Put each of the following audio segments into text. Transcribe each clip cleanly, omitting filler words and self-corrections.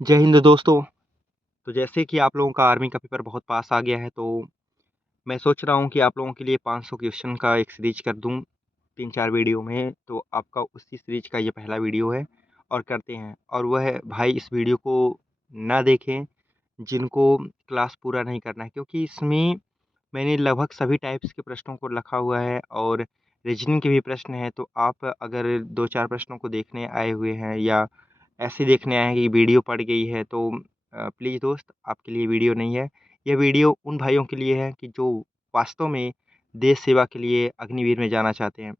जय हिंद दोस्तों। तो जैसे कि आप लोगों का आर्मी का पेपर बहुत पास आ गया है, तो मैं सोच रहा हूँ कि आप लोगों के लिए 500 क्वेश्चन का एक सीरीज कर दूँ 3-4 वीडियो में। तो आपका उसी सीरीज का ये पहला वीडियो है और करते हैं। और वह है भाई, इस वीडियो को ना देखें जिनको क्लास पूरा नहीं करना है, क्योंकि इसमें मैंने लगभग सभी टाइप्स के प्रश्नों को रखा हुआ है और रीजनिंग के भी प्रश्न हैं। तो आप अगर 2-4 प्रश्नों को देखने आए हुए हैं या ऐसे देखने आए हैं कि वीडियो पड़ गई है, तो प्लीज़ दोस्त, आपके लिए वीडियो नहीं है। यह वीडियो उन भाइयों के लिए है कि जो वास्तव में देश सेवा के लिए अग्निवीर में जाना चाहते हैं।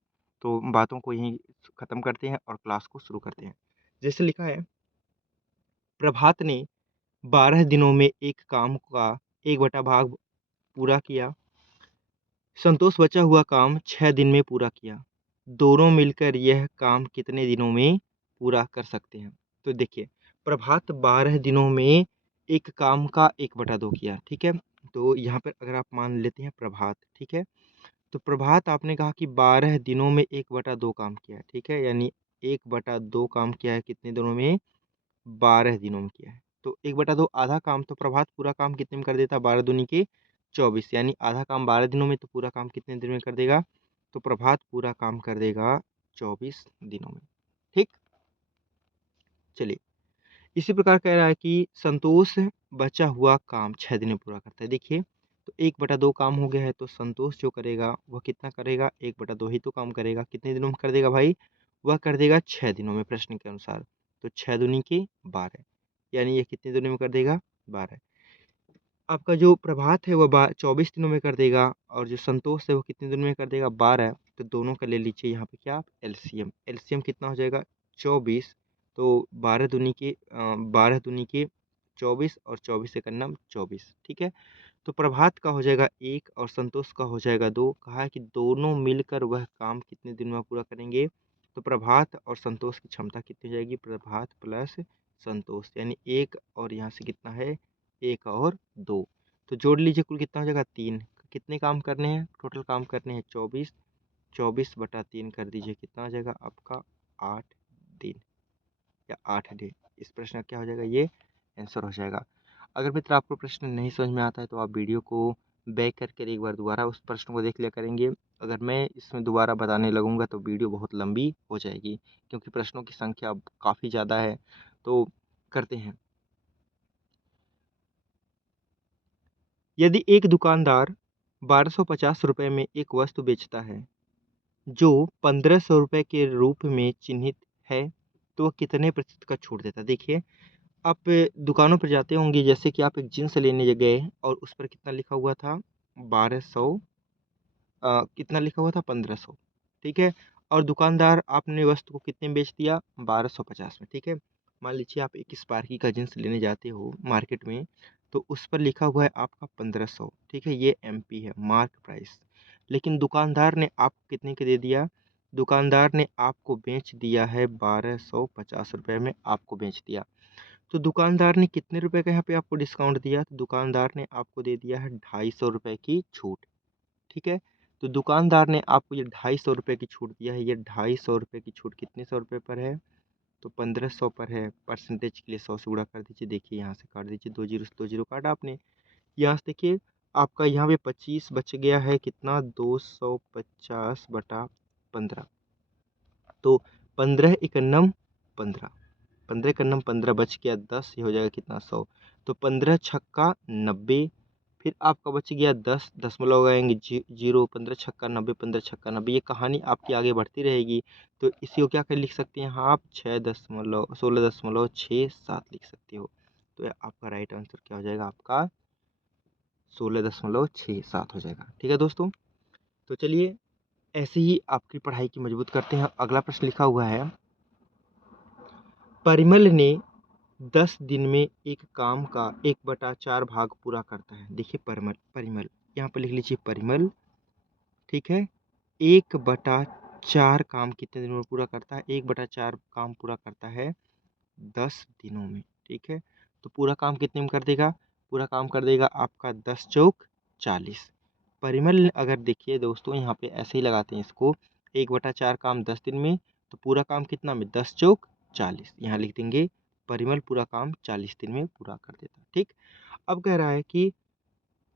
तो बातों को यहीं ख़त्म करते हैं और क्लास को शुरू करते हैं। जैसे लिखा है, प्रभात ने 12 दिनों में एक काम का 1/2 भाग पूरा किया। संतोष बचा हुआ काम 6 दिन में पूरा किया। दोनों मिलकर यह काम कितने दिनों में पूरा कर सकते हैं? तो देखिए, प्रभात 12 दिनों में एक काम का 1/2 किया, ठीक है? तो यहाँ पर अगर आप मान लेते हैं प्रभात, ठीक है? तो प्रभात आपने कहा कि 12 दिनों में 1/2 काम किया है, ठीक है? यानी 1/2 काम किया है कितने दिनों में? 12 दिनों में किया है। तो 1/2 आधा काम, तो प्रभात पूरा काम कितने में कर देता? 12 दूनी के 24, यानी आधा काम 12 दिनों में, तो पूरा काम कितने दिन में कर देगा? तो प्रभात पूरा काम कर देगा 24 दिनों में। ठीक, चलिए। इसी प्रकार कह रहा है कि संतोष बचा हुआ काम 6 दिन में पूरा करता है। देखिए, तो 1/2 काम हो गया है, तो संतोष जो करेगा वह कितना करेगा? 1/2 ही तो काम करेगा। कितने दिनों में कर देगा भाई? वह कर देगा 6 दिनों में प्रश्न के अनुसार। तो 6 दूनी के 12, यानी ये कितने दिनों में कर देगा? 12। आपका जो प्रभात है वह 24 दिनों में कर देगा और जो संतोष है वो कितने दिनों में कर देगा? 12। तो दोनों का ले लीजिए यहाँ पे क्या? एलसीएम। एलसीएम कितना हो जाएगा? 24। तो 12 दूनी के 24 और 24 एक अन्नम 24, ठीक है? तो प्रभात का हो जाएगा 1 और संतोष का हो जाएगा 2। कहा है कि दोनों मिलकर वह काम कितने दिन में पूरा करेंगे? तो प्रभात और संतोष की क्षमता कितनी हो जाएगी? प्रभात प्लस संतोष, यानी 1 और यहाँ से कितना है? 1 और 2। तो जोड़ लीजिए, कुल कितना हो जाएगा? 3। कितने काम करने हैं? टोटल काम करने हैं 24। 24/3 कर दीजिए, कितना हो जाएगा आपका? 8 दिन या 8 डे। इस प्रश्न का क्या हो जाएगा? ये आंसर हो जाएगा। अगर मित्र आपको प्रश्न नहीं समझ में आता है तो आप वीडियो को बैक करके एक बार दोबारा उस प्रश्न को देख लिया करेंगे। अगर मैं इसमें दोबारा बताने लगूंगा तो वीडियो बहुत लंबी हो जाएगी, क्योंकि प्रश्नों की संख्या अब काफ़ी ज़्यादा है। तो करते हैं। यदि एक दुकानदार 1250 रुपये में एक वस्तु बेचता है जो 1500 रुपये के रूप में चिन्हित है, तो वह कितने प्रतिशत का छूट देता है? देखिए, आप दुकानों पर जाते होंगे, जैसे कि आप एक जीन्स लेने गए और उस पर कितना लिखा हुआ था? 1200। कितना लिखा हुआ था? 1500, ठीक है? और दुकानदार आपने वस्तु को कितने में बेच दिया? 1250 में, ठीक है? मान लीजिए आप एक स्पार्की का जींस लेने जाते हो मार्केट में, तो उस पर लिखा हुआ है आपका 1500, ठीक है? ये एमपी है, मार्क प्राइस। लेकिन दुकानदार ने आपको कितने के दे दिया? दुकानदार ने आपको बेच दिया है 1250 रुपये में, आपको बेच दिया। तो दुकानदार ने कितने रुपए का यहाँ पे आपको डिस्काउंट दिया? तो दुकानदार ने आपको दे दिया है 250 रुपये की छूट, ठीक है? तो दुकानदार ने आपको ये 250 रुपये की छूट दिया है। ये 250 रुपये की छूट कितने सौ रुपये पर है? तो 1500 पर है। परसेंटेज के लिए 100 से गुणा कर दीजिए। देखिए, यहाँ से काट दीजिए, 2 जीरो से 2 जीरो काटा आपने। यहाँ से देखिए, आपका यहाँ पे 25 बच गया है। कितना? 250/15। तो 15 एकन्नम 15, 15 एकन्नम 15 बच गया 10, ये हो जाएगा कितना? 100। तो 15 छक्का 90। फिर आपका बच गया 10, दशमलव लगाएंगे जीरो। 15 छक्का 90, 15 छक्का 90। ये कहानी आपकी आगे बढ़ती रहेगी। तो इसी को क्या कर लिख सकते हैं आप? 16.67 लिख सकते हो। तो आपका राइट आंसर क्या हो जाएगा? आपका 16.67 हो जाएगा। ठीक है दोस्तों, तो चलिए ऐसे ही आपकी पढ़ाई की मजबूत करते हैं। अगला प्रश्न लिखा हुआ है, परिमल ने 10 दिन में एक काम का 1/4 भाग पूरा करता है। देखिए, परिमल, परिमल यहाँ पर लिख लीजिए परिमल, ठीक है? 1/4 काम कितने दिनों में पूरा करता है? 1/4 काम पूरा करता है 10 दिनों में, ठीक है? तो पूरा काम कितने में कर देगा? पूरा काम कर देगा आपका 10 चौक 40। परिमल, अगर देखिए दोस्तों, यहाँ पे ऐसे ही लगाते हैं इसको, 1/4 काम 10 दिन में, तो पूरा काम कितना में? 10 चौक 40। यहाँ लिख देंगे परिमल पूरा काम 40 दिन में पूरा कर देता। ठीक, अब कह रहा है कि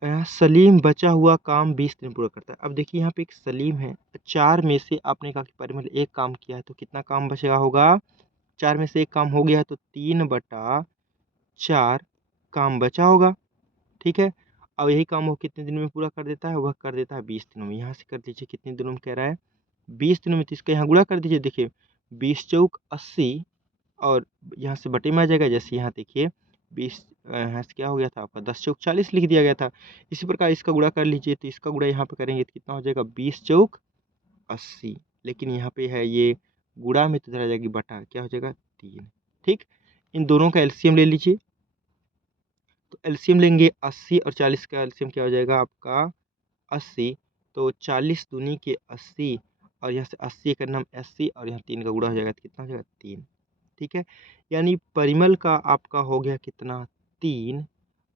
सलीम बचा हुआ काम 20 दिन पूरा करता है। अब देखिए यहाँ पे एक सलीम है, 4 में से आपने कहा कि परिमल एक काम किया है, तो कितना काम बचेगा होगा? 4 में से एक काम हो गया है तो 3/4 काम बचा होगा। ठीक है, अब यही काम वो कितने दिन में पूरा कर देता है? वह कर देता है 20 दिनों में। यहाँ से कर दीजिए, कितने दिनों में कह रहा है? 20 दिनों में, तो इसका यहाँ गुणा कर दीजिए। देखिए 20 चौक 80 और यहाँ से बटे में आ जाएगा। जैसे यहाँ देखिए 20 यहाँ से क्या हो गया था आपका 10 चौक 40 लिख दिया गया था। इसी प्रकार इसका गुणा कर लीजिए, तो इसका गुणा यहाँ पे करेंगे तो कितना हो जाएगा? 20 चौक 80। लेकिन यहाँ पे है ये गुणा में, तो इधर आ जाएगी बटा, क्या हो जाएगा? 3। ठीक, इन दोनों का एलसीएम ले लीजिए, तो एलसीएम लेंगे 80 और 40 का एलसीएम क्या हो जाएगा आपका? 80। तो 40 दूनी के 80 और यहाँ से 80 का नाम 80 और यहाँ 3 का गुणा हो जाएगा तो कितना हो जाएगा? 3। ठीक है, यानी परिमल का आपका हो गया कितना? 3।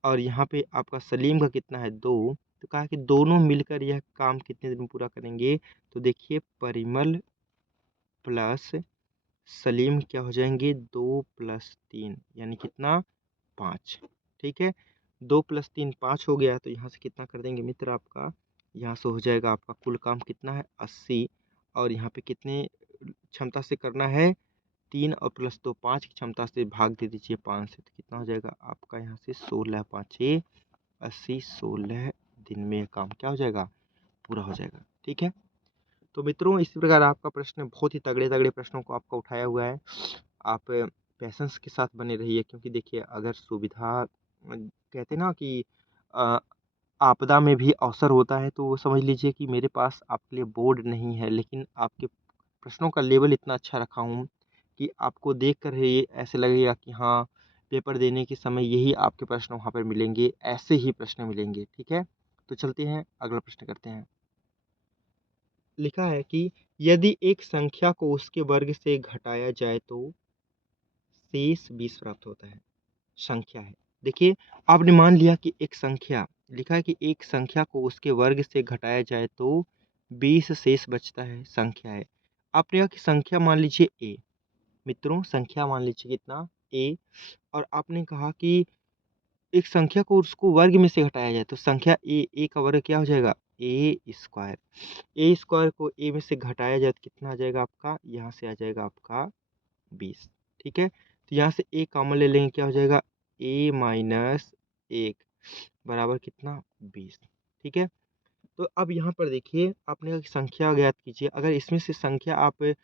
और यहाँ पे आपका सलीम का कितना है? 2। तो कहा कि दोनों मिलकर यह काम कितने दिन में पूरा करेंगे? तो देखिए परिमल प्लस सलीम क्या हो जाएंगे? 2 + 3 यानी कितना? 5। ठीक है, 2 + 3 5 हो गया। तो यहाँ से कितना कर देंगे मित्र आपका? यहाँ से हो जाएगा आपका कुल काम कितना है? 80। और यहाँ पे कितने क्षमता से करना है? 3 और +2 5 की क्षमता से भाग दे दीजिए 5 से, तो कितना हो जाएगा आपका? यहाँ से 16 × 5 = 80, 16 दिन में ये काम क्या हो जाएगा? पूरा हो जाएगा। ठीक है, तो मित्रों इसी प्रकार आपका प्रश्न बहुत ही तगड़े प्रश्नों को आपका उठाया हुआ है। आप पेशेंस के साथ बने रहिए, क्योंकि देखिए अगर सुविधा कहते ना कि अ, आपदा में भी अवसर होता है, तो वो समझ लीजिए कि मेरे पास आपके लिए बोर्ड नहीं है, लेकिन आपके प्रश्नों का लेवल इतना अच्छा रखा हूँ कि आपको देख कर ये ऐसे लगेगा कि हाँ, पेपर देने के समय यही आपके प्रश्न वहाँ पर मिलेंगे, ऐसे ही प्रश्न मिलेंगे। ठीक है, तो चलते हैं अगला प्रश्न करते हैं। लिखा है कि यदि एक संख्या को उसके वर्ग से घटाया जाए तो शेष 20 प्राप्त होता है। संख्या है, देखिए आपने मान लिया कि एक संख्या, लिखा है कि एक संख्या को उसके वर्ग से घटाया जाए तो 20 शेष बचता है, संख्या है। आपने कहा कि संख्या मान लीजिए ए, मित्रों संख्या मान लीजिए कितना? ए। और आपने कहा कि एक संख्या को उसको वर्ग में से घटाया जाए तो संख्या ए का वर्ग क्या हो जाएगा? ए स्क्वायर। ए स्क्वायर को ए में से घटाया जाए तो कितना आ जाएगा आपका? यहाँ से आ जाएगा आपका 20। ठीक है, तो यहाँ से ए कॉमन ले लेंगे, क्या हो जाएगा? ए - 1 बराबर कितना? 20। ठीक है, तो अब यहाँ पर देखिए आपने कहा कि संख्या ज्ञात कीजिए। अगर इसमें से संख्या आप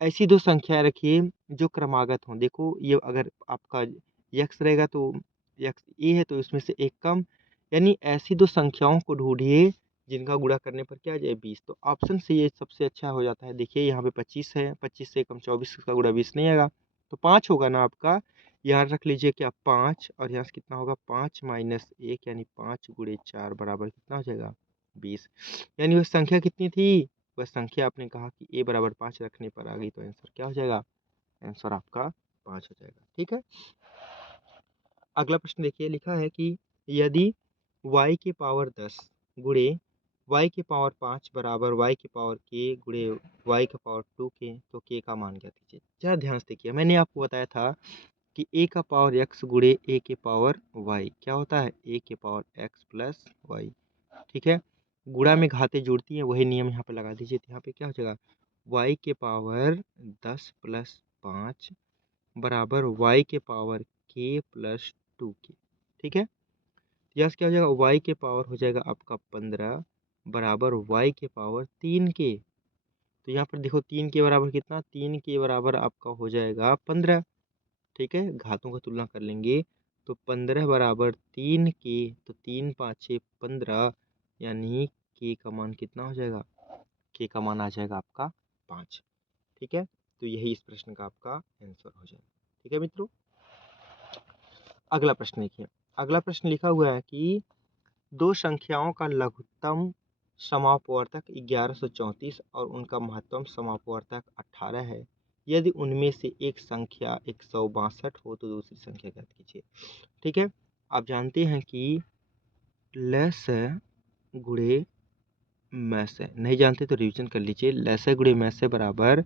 ऐसी 2 संख्याएँ रखिए जो क्रमागत हों। देखो ये अगर आपका यक्स रहेगा तो यक्स ए है, तो इसमें से एक कम, यानी ऐसी 2 संख्याओं को ढूँढिए जिनका गुणा करने पर क्या आ जाए? 20। तो ऑप्शन से ये सबसे अच्छा हो जाता है। देखिए यहाँ पे 25 है, 25 से कम 24 का गुणा 20 नहीं आएगा, तो 5 होगा ना आपका। यहाँ रख लीजिए क्या? 5 और यहाँ से कितना होगा? 5 - 1 यानी 5 × 4 बराबर कितना हो जाएगा? 20। यानी वह संख्या कितनी थी? वह संख्या आपने कहा कि ए बराबर 5 रखने पर आ गई, तो आंसर क्या हो जाएगा? आंसर आपका 5 हो जाएगा। ठीक है, अगला प्रश्न देखिए, लिखा है कि यदि y की पावर 10 गुणे y की पावर 5 बराबर y की पावर k गुणे y की पावर 2 k, तो k का मान क्या दीजिए? जरा ध्यान से देखिए, मैंने आपको बताया था कि a का पावर x गुणे a के पावर y क्या होता है? a के पावर x प्लस y। ठीक है, गुणा में घातें जुड़ती हैं, वही नियम यहाँ पे लगा दीजिए, तो यहाँ पे क्या हो जाएगा? y के पावर 10 + 5 बराबर y के पावर k + 2k। ठीक है, यहाँ से क्या हो जाएगा? y के पावर हो जाएगा आपका 15 बराबर y के पावर 3k। तो यहाँ पर देखो 3 के बराबर कितना? 3 के बराबर आपका हो जाएगा 15। ठीक है, घातों का तुलना कर लेंगे तो 15 बराबर 3k, तो 3 × 5 = 15, यानी k का मान कितना हो जाएगा? k का मान आ जाएगा आपका 5। ठीक है, तो यही इस प्रश्न का आपका आंसर हो जाएगा। ठीक है मित्रों, अगला प्रश्न देखिए। अगला प्रश्न लिखा हुआ है कि 2 संख्याओं का लघुत्तम समापवर्तक 1134 और उनका महत्तम समापवर्तक 18 है। यदि उनमें से एक संख्या 162 हो तो दूसरी संख्या ज्ञात कीजिए। ठीक है, आप जानते हैं कि लसै गुणे मैसै, नहीं जानते तो रिवीजन कर लीजिए। लसै गुणे मैसै बराबर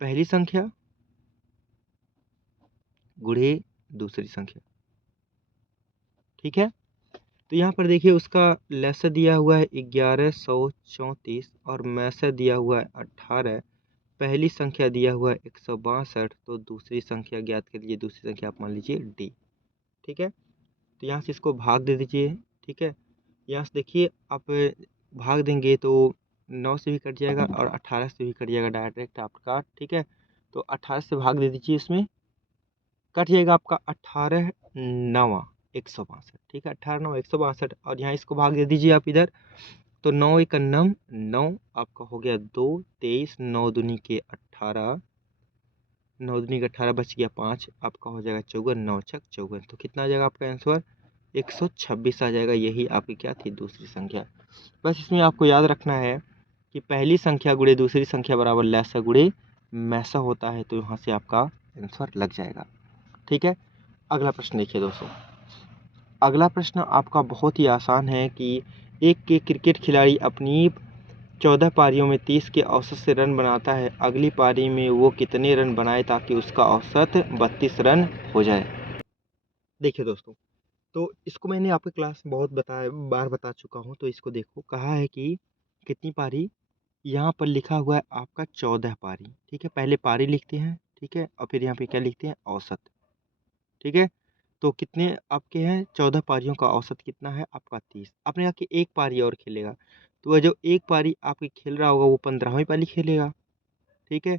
पहली संख्या गुणे दूसरी संख्या। ठीक है, तो यहाँ पर देखिए उसका लसा दिया हुआ है 1134 और मैसा दिया हुआ है 18। पहली संख्या दिया हुआ है 162, तो दूसरी संख्या ज्ञात कर लीजिए। दूसरी संख्या आप मान लीजिए डी। ठीक है, तो यहाँ से इसको भाग दे दीजिए। ठीक है, यहाँ से देखिए आप भाग देंगे तो 9 से भी कट जाएगा और 18 से भी कट जाएगा डायरेक्ट आपका। ठीक है, तो 18 से भाग दे दीजिए, इसमें कट जाएगा आपका 18 9 162। ठीक है, 18 9 162 और यहाँ इसको भाग दे दीजिए आप इधर, तो 9 एक 9 आपका हो गया 2 23 9 दूनी के 18, 9 दूनी के 18 बच गया 5, आपका हो जाएगा 54, 9 छक 54। तो कितना आ जाएगा आपका आंसर? 126 आ जाएगा। यही आपकी क्या थी? दूसरी संख्या। बस इसमें आपको याद रखना है कि पहली संख्या गुणे दूसरी संख्या बराबर लैसा गुणे मैसा होता है, तो यहाँ से आपका आंसर लग जाएगा। ठीक है, अगला प्रश्न देखिए दोस्तों। अगला प्रश्न आपका बहुत ही आसान है कि एक के क्रिकेट खिलाड़ी अपनी 14 पारियों में 30 के औसत से रन बनाता है। अगली पारी में वो कितने रन बनाए ताकि उसका औसत 32 रन हो जाए? देखिए दोस्तों, तो इसको मैंने आपके क्लास में बहुत बार बता चुका हूँ। तो इसको देखो, कहा है कि कितनी पारी, यहाँ पर लिखा हुआ है आपका 14 पारी। ठीक है, पहले पारी लिखते हैं। ठीक है, और फिर यहाँ पे क्या लिखते हैं? औसत। ठीक है, तो कितने आपके हैं? 14 पारियों का औसत कितना है आपका? 30। आपने कहा कि एक पारी और खेलेगा, तो वह जो एक पारी आपकी खेल रहा होगा वो 15वीं पारी खेलेगा। ठीक है,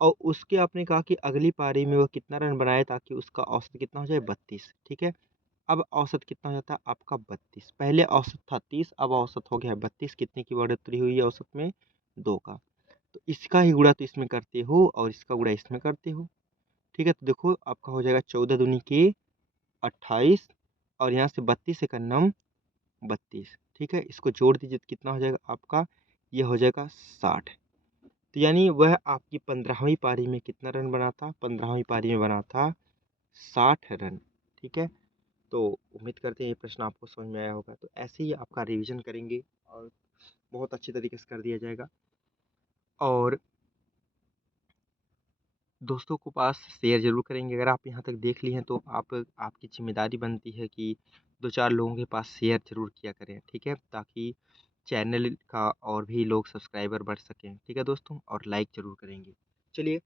और उसके आपने कहा कि अगली पारी में वह कितना रन बनाए ताकि उसका औसत कितना हो जाए? 32। ठीक है, अब औसत कितना हो जाता है आपका? 32। पहले औसत था 30, अब औसत हो गया है 32। कितने की बढ़ोतरी हुई है औसत में? 2 का। तो इसका ही गुणा तो इसमें करते हो और इसका गुणा इसमें करते हो। ठीक है, तो देखो आपका हो जाएगा 14 दूनी के 28 और यहाँ से 32 से करना 32। ठीक है, इसको जोड़ दीजिए तो कितना हो जाएगा आपका? ये हो जाएगा 60। तो यानी वह आपकी 15वीं पारी में कितना रन बना था? 15वीं पारी में बना था 60 रन। ठीक है, तो उम्मीद करते हैं ये प्रश्न आपको समझ में आया होगा। तो ऐसे ही आपका रिवीजन करेंगे और बहुत अच्छे तरीके से कर दिया जाएगा। और दोस्तों को पास शेयर ज़रूर करेंगे। अगर आप यहाँ तक देख लिए हैं तो आपकी ज़िम्मेदारी बनती है कि 2-4 लोगों के पास शेयर ज़रूर किया करें। ठीक है, ताकि चैनल का और भी लोग सब्सक्राइबर बढ़ सकें। ठीक है दोस्तों, और लाइक ज़रूर करेंगे। चलिए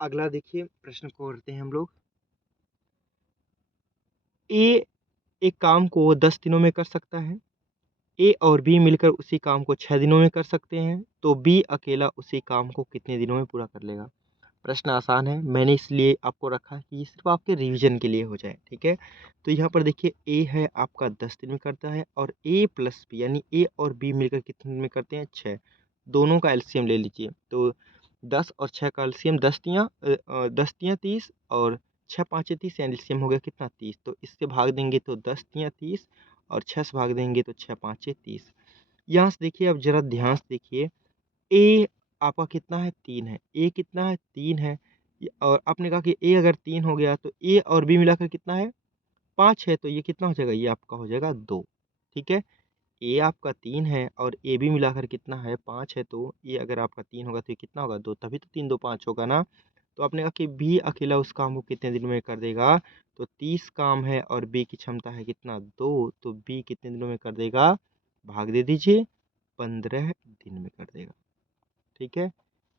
अगला देखिए प्रश्न को करते हैं हम लोग। ए एक काम को 10 दिनों में कर सकता है। ए और बी मिलकर उसी काम को 6 दिनों में कर सकते हैं, तो बी अकेला उसी काम को कितने दिनों में पूरा कर लेगा? प्रश्न आसान है, मैंने इसलिए आपको रखा है कि ये सिर्फ आपके रिवीजन के लिए हो जाए। ठीक है, तो यहाँ पर देखिए ए है आपका 10 दिन में करता है और ए प्लस बी यानी ए और बी मिलकर कितने दिन में करते हैं? 6। दोनों का एलसीएम ले लीजिए, तो 10 और 6 का एलसीएम 10 तियाँ 30 और 6 पाँचे 30 यानी एलसीएम हो गया कितना? 30। तो इससे भाग देंगे तो 10 तियाँ 30 और 6 से भाग देंगे तो 6 पाँचे 30। यहाँ से देखिए, अब जरा ध्यान से देखिए, ए आपका कितना है? 3 है। ए कितना है? 3 है। और आपने कहा कि ए अगर 3 हो गया तो ए और बी मिलाकर कितना है? 5 है। तो ये कितना हो जाएगा? ये आपका हो जाएगा 2। ठीक है, ए आपका 3 है और ए बी मिलाकर कितना है? 5 है। तो ये अगर आपका 3 होगा तो ये कितना होगा? 2। तभी तो 3 2 5 होगा ना। तो आपने कहा कि बी अकेला उस काम को कितने दिन में कर देगा? तो 30 काम है और बी की क्षमता है कितना? 2। तो बी कितने दिनों में कर देगा? भाग दे दीजिए, 15 दिन में कर देगा। ठीक है,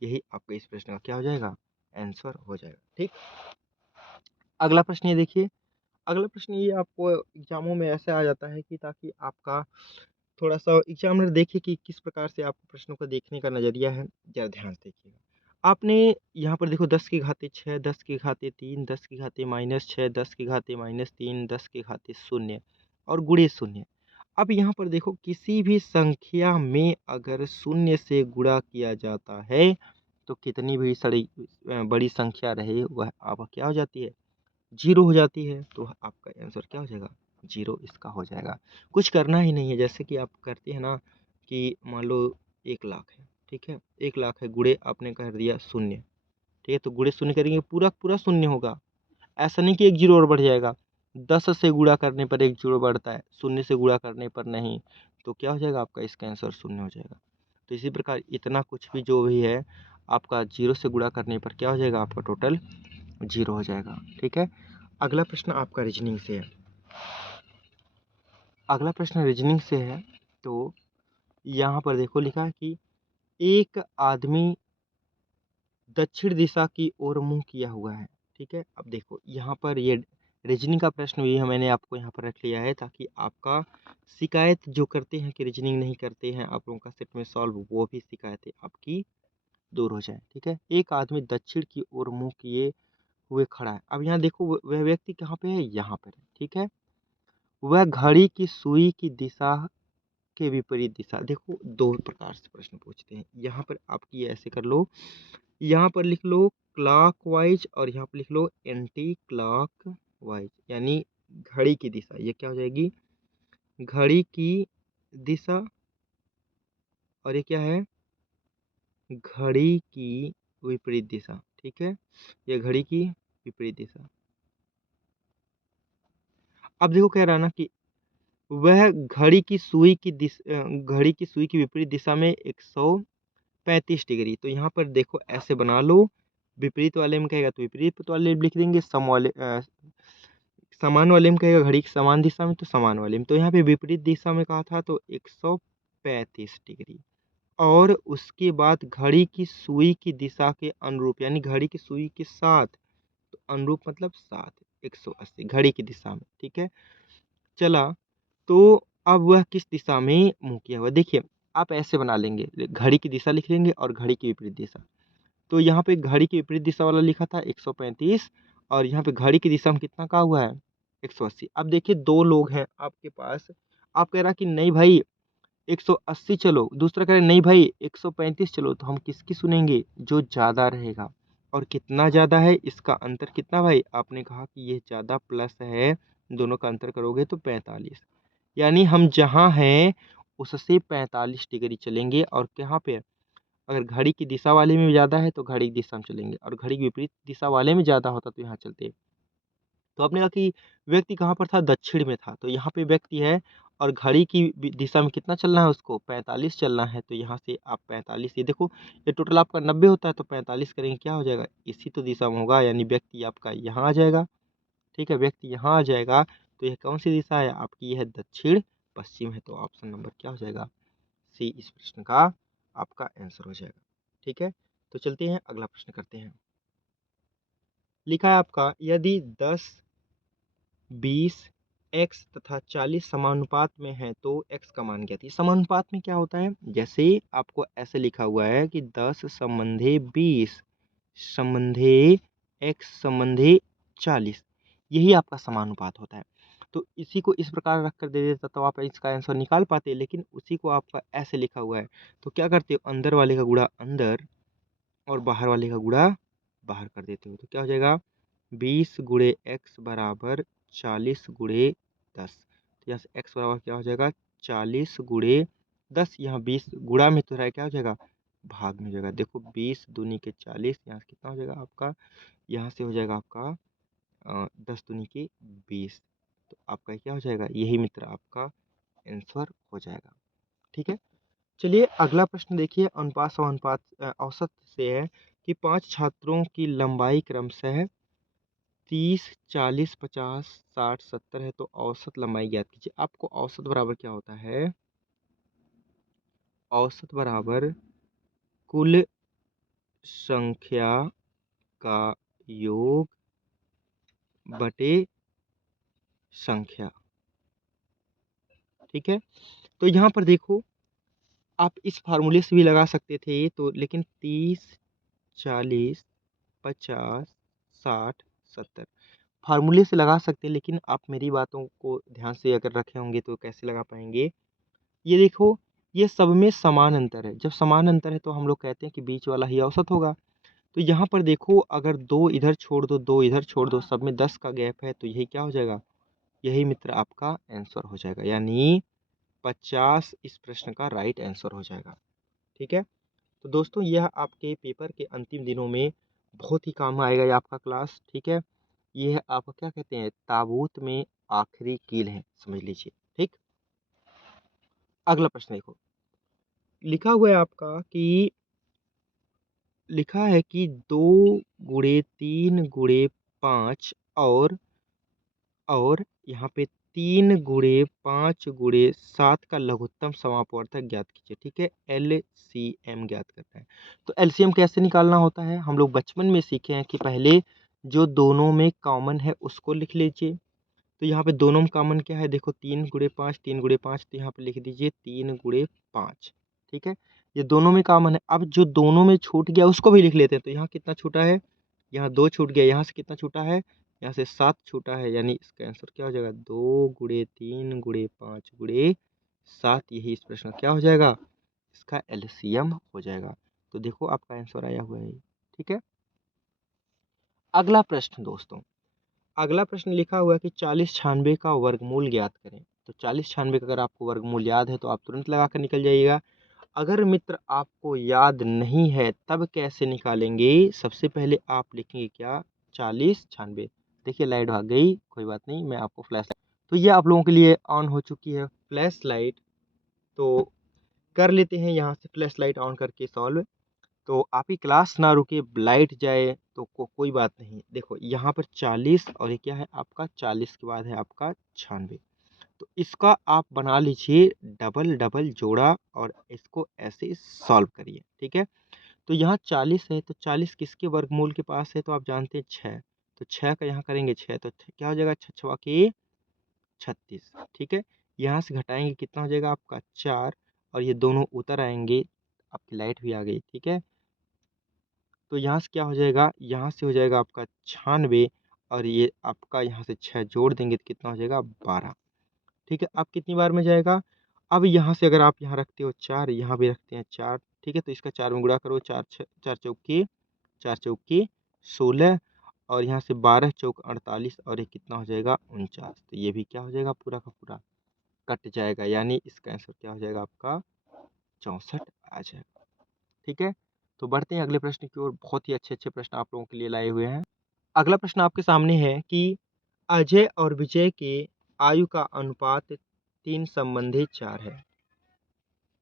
यही आपका इस प्रश्न का क्या हो जाएगा? आंसर हो जाएगा। ठीक, अगला प्रश्न ये देखिए। अगला प्रश्न ये आपको एग्जामों में ऐसे आ जाता है कि ताकि आपका थोड़ा सा एग्जामिनर देखे कि किस प्रकार से आपको प्रश्नों को देखने का नज़रिया है। जरा ध्यान से देखिएगा। आपने यहाँ पर देखो 10 की घाते 6, 10 की घाते 3, 10 की घाते -6, 10 की घाते -3, 10 की घाते 0 और गुणे 0। अब यहाँ पर देखो, किसी भी संख्या में अगर 0 से गुणा किया जाता है तो कितनी भी बड़ी संख्या रहे वह आपका क्या हो जाती है? 0 हो जाती है। तो आपका आंसर क्या हो जाएगा? 0 इसका हो जाएगा। कुछ करना ही नहीं है, जैसे कि आप करते हैं ना कि मान लो 1 लाख है। ठीक है, 1 लाख है, गुणे आपने कर दिया 0। ठीक है, तो गुणे 0 करेंगे पूरा पूरा 0 होगा। ऐसा नहीं कि एक 0 और बढ़ जाएगा। 10 से गुणा करने पर 1 0 बढ़ता है, 0 से गुणा करने पर नहीं। तो क्या हो जाएगा आपका? इसका आंसर 0 हो जाएगा। तो इसी प्रकार इतना कुछ भी जो भी है आपका 0 से गुणा करने पर क्या हो जाएगा? आपका टोटल 0 हो जाएगा। ठीक है, अगला प्रश्न आपका रीजनिंग से है। अगला प्रश्न रीजनिंग से है, तो यहाँ पर देखो लिखा है कि एक आदमी दक्षिण दिशा की ओर मुंह किया हुआ है। ठीक है, अब देखो यहाँ पर ये रीजनिंग का प्रश्न भी है, मैंने आपको यहाँ पर रख लिया है ताकि आपका शिकायत जो करते हैं कि रीजनिंग नहीं करते हैं आप लोगों का सेट में सॉल्व, वो भी शिकायतें आपकी दूर हो जाए। ठीक है, एक आदमी दक्षिण की ओर मुंह किए हुए खड़ा है। अब यहाँ देखो वह व्यक्ति कहाँ पे है, यहाँ पर है। ठीक है, वह घड़ी की सुई की दिशा के विपरीत दिशा, देखो दो प्रकार से प्रश्न पूछते हैं। यहाँ पर आपकी ऐसे कर लो, यहाँ पर लिख लो क्लॉकवाइज और यहाँ पर लिख लो एंटी क्लॉकवाइज, यानी घड़ी की दिशा, ये क्या हो जाएगी, घड़ी की दिशा, और ये क्या है, घड़ी की विपरीत दिशा। ठीक है, ये घड़ी की विपरीत दिशा। अब देखो कह रहा ना कि वह घड़ी की सुई की विपरीत दिशा में 135 डिग्री, तो यहाँ पर देखो ऐसे बना लो, विपरीत वाले में कहेगा तो विपरीत वाले में लिख देंगे, समान वाले में कहेगा घड़ी की समान दिशा में तो समान वाले में, तो यहाँ पे विपरीत दिशा में कहा था तो 135 डिग्री, और उसके बाद घड़ी की सुई की दिशा के अनुरूप, यानी घड़ी की सुई के साथ, तो अनुरूप मतलब साथ, 180 घड़ी की दिशा में। ठीक है, चला, तो अब वह किस दिशा में मुंह किया हुआ, देखिए आप ऐसे बना लेंगे, घड़ी की दिशा लिख लेंगे और घड़ी की विपरीत दिशा, तो यहाँ पे घड़ी की विपरीत दिशा वाला लिखा था 135, और यहाँ पे घड़ी की दिशा में कितना का हुआ है, 180। अब देखिए दो लोग हैं आपके पास, आप कह रहा कि नहीं भाई 180 चलो, दूसरा कह रहा नहीं भाई 135 चलो, तो हम किसकी सुनेंगे, जो ज़्यादा रहेगा। और कितना ज़्यादा है, इसका अंतर कितना भाई, आपने कहा कि ये ज़्यादा प्लस है, दोनों का अंतर करोगे तो 45, यानी हम जहाँ हैं उससे 45 डिग्री चलेंगे, और कहाँ पे, अगर घड़ी की दिशा वाले में ज़्यादा है तो घड़ी की दिशा में चलेंगे, और घड़ी की विपरीत दिशा वाले में ज़्यादा होता तो यहाँ चलते। तो आपने कहा कि व्यक्ति कहाँ पर था, दक्षिण में था, तो यहाँ पे व्यक्ति है और घड़ी की दिशा में कितना चलना है उसको, 45 चलना है, तो यहाँ से आप 45, ये देखो ये टोटल आपका 90 होता है, तो 45 करेंगे क्या हो जाएगा, इसी तो दिशा में होगा, यानी व्यक्ति आपका यहाँ आ जाएगा। ठीक है, व्यक्ति यहाँ आ जाएगा, तो यह कौन सी दिशा है आपकी, यह दक्षिण पश्चिम है, तो ऑप्शन नंबर क्या हो जाएगा, सी इस प्रश्न का आपका आंसर हो जाएगा। ठीक है, तो चलते हैं अगला प्रश्न करते हैं। लिखा है आपका, यदि 10, 20, x तथा 40 समानुपात में है तो x का मान क्या थी। समानुपात में क्या होता है, जैसे आपको ऐसे लिखा हुआ है कि 10 संबंधी 20 संबंधी x संबंधी 40, यही आपका समानुपात होता है। तो इसी को इस प्रकार रख कर दे देता तो आप इसका आंसर निकाल पाते, लेकिन उसी को आपका ऐसे लिखा हुआ है, तो क्या करते हो, अंदर वाले का गुणा अंदर और बाहर वाले का गुणा बाहर कर देते हो, तो क्या हो जाएगा, 20 गुणे एक्स बराबर 40 गुणे 10, तो यहाँ से एक्स बराबर क्या हो जाएगा, 40 गुणे 10, यहाँ 20 गुणा में तो रहा है, क्या हो जाएगा, भाग में हो जाएगा। देखो 20 दूनी के 40, यहाँ से कितना हो जाएगा आपका, यहाँ से हो जाएगा आपका 10 दूनी के 20, तो आपका क्या हो जाएगा, यही मित्र आपका आंसर हो जाएगा। ठीक है, चलिए अगला प्रश्न देखिए, अनुपात समानुपात औसत से है कि 5 छात्रों की लंबाई क्रमशः 30, 40, 50, 60, 70 है, तो औसत लंबाई ज्ञात कीजिए। आपको औसत बराबर क्या होता है, औसत बराबर कुल संख्या का योग बटे संख्या। ठीक है, तो यहाँ पर देखो आप इस फार्मूले से भी लगा सकते थे, तो लेकिन 30, 40, 50, 60, 70 फार्मूले से लगा सकते हैं, लेकिन आप मेरी बातों को ध्यान से अगर रखे होंगे तो कैसे लगा पाएंगे। ये देखो, ये सब में समान अंतर है, जब समान अंतर है तो हम लोग कहते हैं कि बीच वाला ही औसत होगा। तो यहाँ पर देखो, अगर 2 इधर छोड़ दो, 2 इधर छोड़ दो, सब में 10 का गैप है, तो यही क्या हो जाएगा, यही मित्र आपका आंसर हो जाएगा, यानी 50 इस प्रश्न का राइट आंसर हो जाएगा। ठीक है, तो दोस्तों यह आपके पेपर के अंतिम दिनों में बहुत ही काम आएगा ये आपका क्लास। ठीक है, ये है आपका क्या कहते हैं, ताबूत में आखिरी कील है, समझ लीजिए। ठीक, अगला प्रश्न देखो, लिखा हुआ है आपका कि लिखा है कि 2 गुणे 3 गुणे 5 और और यहाँ पे 3 गुणे 5 गुणे 7 का लघुत्तम समापवर्तक ज्ञात कीजिए। ठीक है, एलसीएम ज्ञात करना है। तो एलसीएम कैसे निकालना होता है, हम लोग बचपन में सीखे हैं कि पहले जो दोनों में कॉमन है उसको लिख लीजिए। तो यहाँ पे दोनों में कॉमन क्या है, देखो 3 गुणे 5, 3 गुणे 5, तो यहाँ पे लिख दीजिए 3 गुणे 5। ठीक है, ये दोनों में कॉमन है। अब जो दोनों में छूट गया उसको भी लिख लेते हैं। तो यहाँ कितना छूटा है, यहाँ 2 छूट गया, यहाँ से कितना छूटा है, यहाँ से 7 छूटा है, यानी इसका आंसर क्या हो जाएगा, 2 गुणे 3 गुणे 5 गुणे 7। यही इस प्रश्न का क्या हो जाएगा, इसका एलसीएम हो जाएगा। तो देखो आपका आंसर आया हुआ है। ठीक है, अगला प्रश्न दोस्तों, अगला प्रश्न लिखा हुआ है कि 40 96 का वर्गमूल ज्ञात करें। तो 40 96 का अगर आपको वर्गमूल याद है तो आप तुरंत लगा कर निकल जाइएगा। अगर मित्र आपको याद नहीं है तब कैसे निकालेंगे, सबसे पहले आप लिखेंगे क्या, 40 96। देखिए लाइट भाग गई, कोई बात नहीं, मैं आपको फ्लैश लाइट, तो ये आप लोगों के लिए ऑन हो चुकी है फ्लैश लाइट। तो कर लेते हैं यहाँ से फ्लैश लाइट ऑन करके सॉल्व। तो आपकी क्लास ना रुके, लाइट जाए तो कोई बात नहीं। देखो यहाँ पर 40 और ये क्या है आपका, 40 के बाद है आपका 96। तो इसका आप बना लीजिए डबल डबल जोड़ा और इसको ऐसे सॉल्व करिए। ठीक है, तो यहाँ 40 है, तो 40 किसके वर्गमूल के पास है, तो आप जानते हैं 6। तो 6 का यहाँ करेंगे 6, तो क्या हो जाएगा, 6 छवा के 36। ठीक है, यहाँ से घटाएंगे कितना हो जाएगा आपका 4, और ये दोनों उतर आएंगे, आपकी लाइट भी आ गई। ठीक है, तो यहाँ से क्या हो जाएगा, यहाँ से हो जाएगा आपका 96, और ये आपका यहाँ से 6 जोड़ देंगे तो कितना हो जाएगा 12। ठीक है, अब कितनी बार में जाएगा, अब यहाँ से अगर आप यहाँ रखते हो 4, यहाँ भी रखते हैं 4। ठीक है, तो इसका 4 में गुणा करो, 4 चौके 16, और यहाँ से 12 चौक 48, और ये कितना हो जाएगा 49। तो ये भी क्या हो जाएगा, पूरा का पूरा कट जाएगा, यानी इसका आंसर क्या हो जाएगा आपका 64 आ जाएगा। ठीक है, तो बढ़ते हैं अगले प्रश्न की ओर। बहुत ही अच्छे अच्छे प्रश्न आप लोगों के लिए लाए हुए हैं। अगला प्रश्न आपके सामने है कि अजय और विजय के आयु का अनुपात 3 संबंधी 4 है।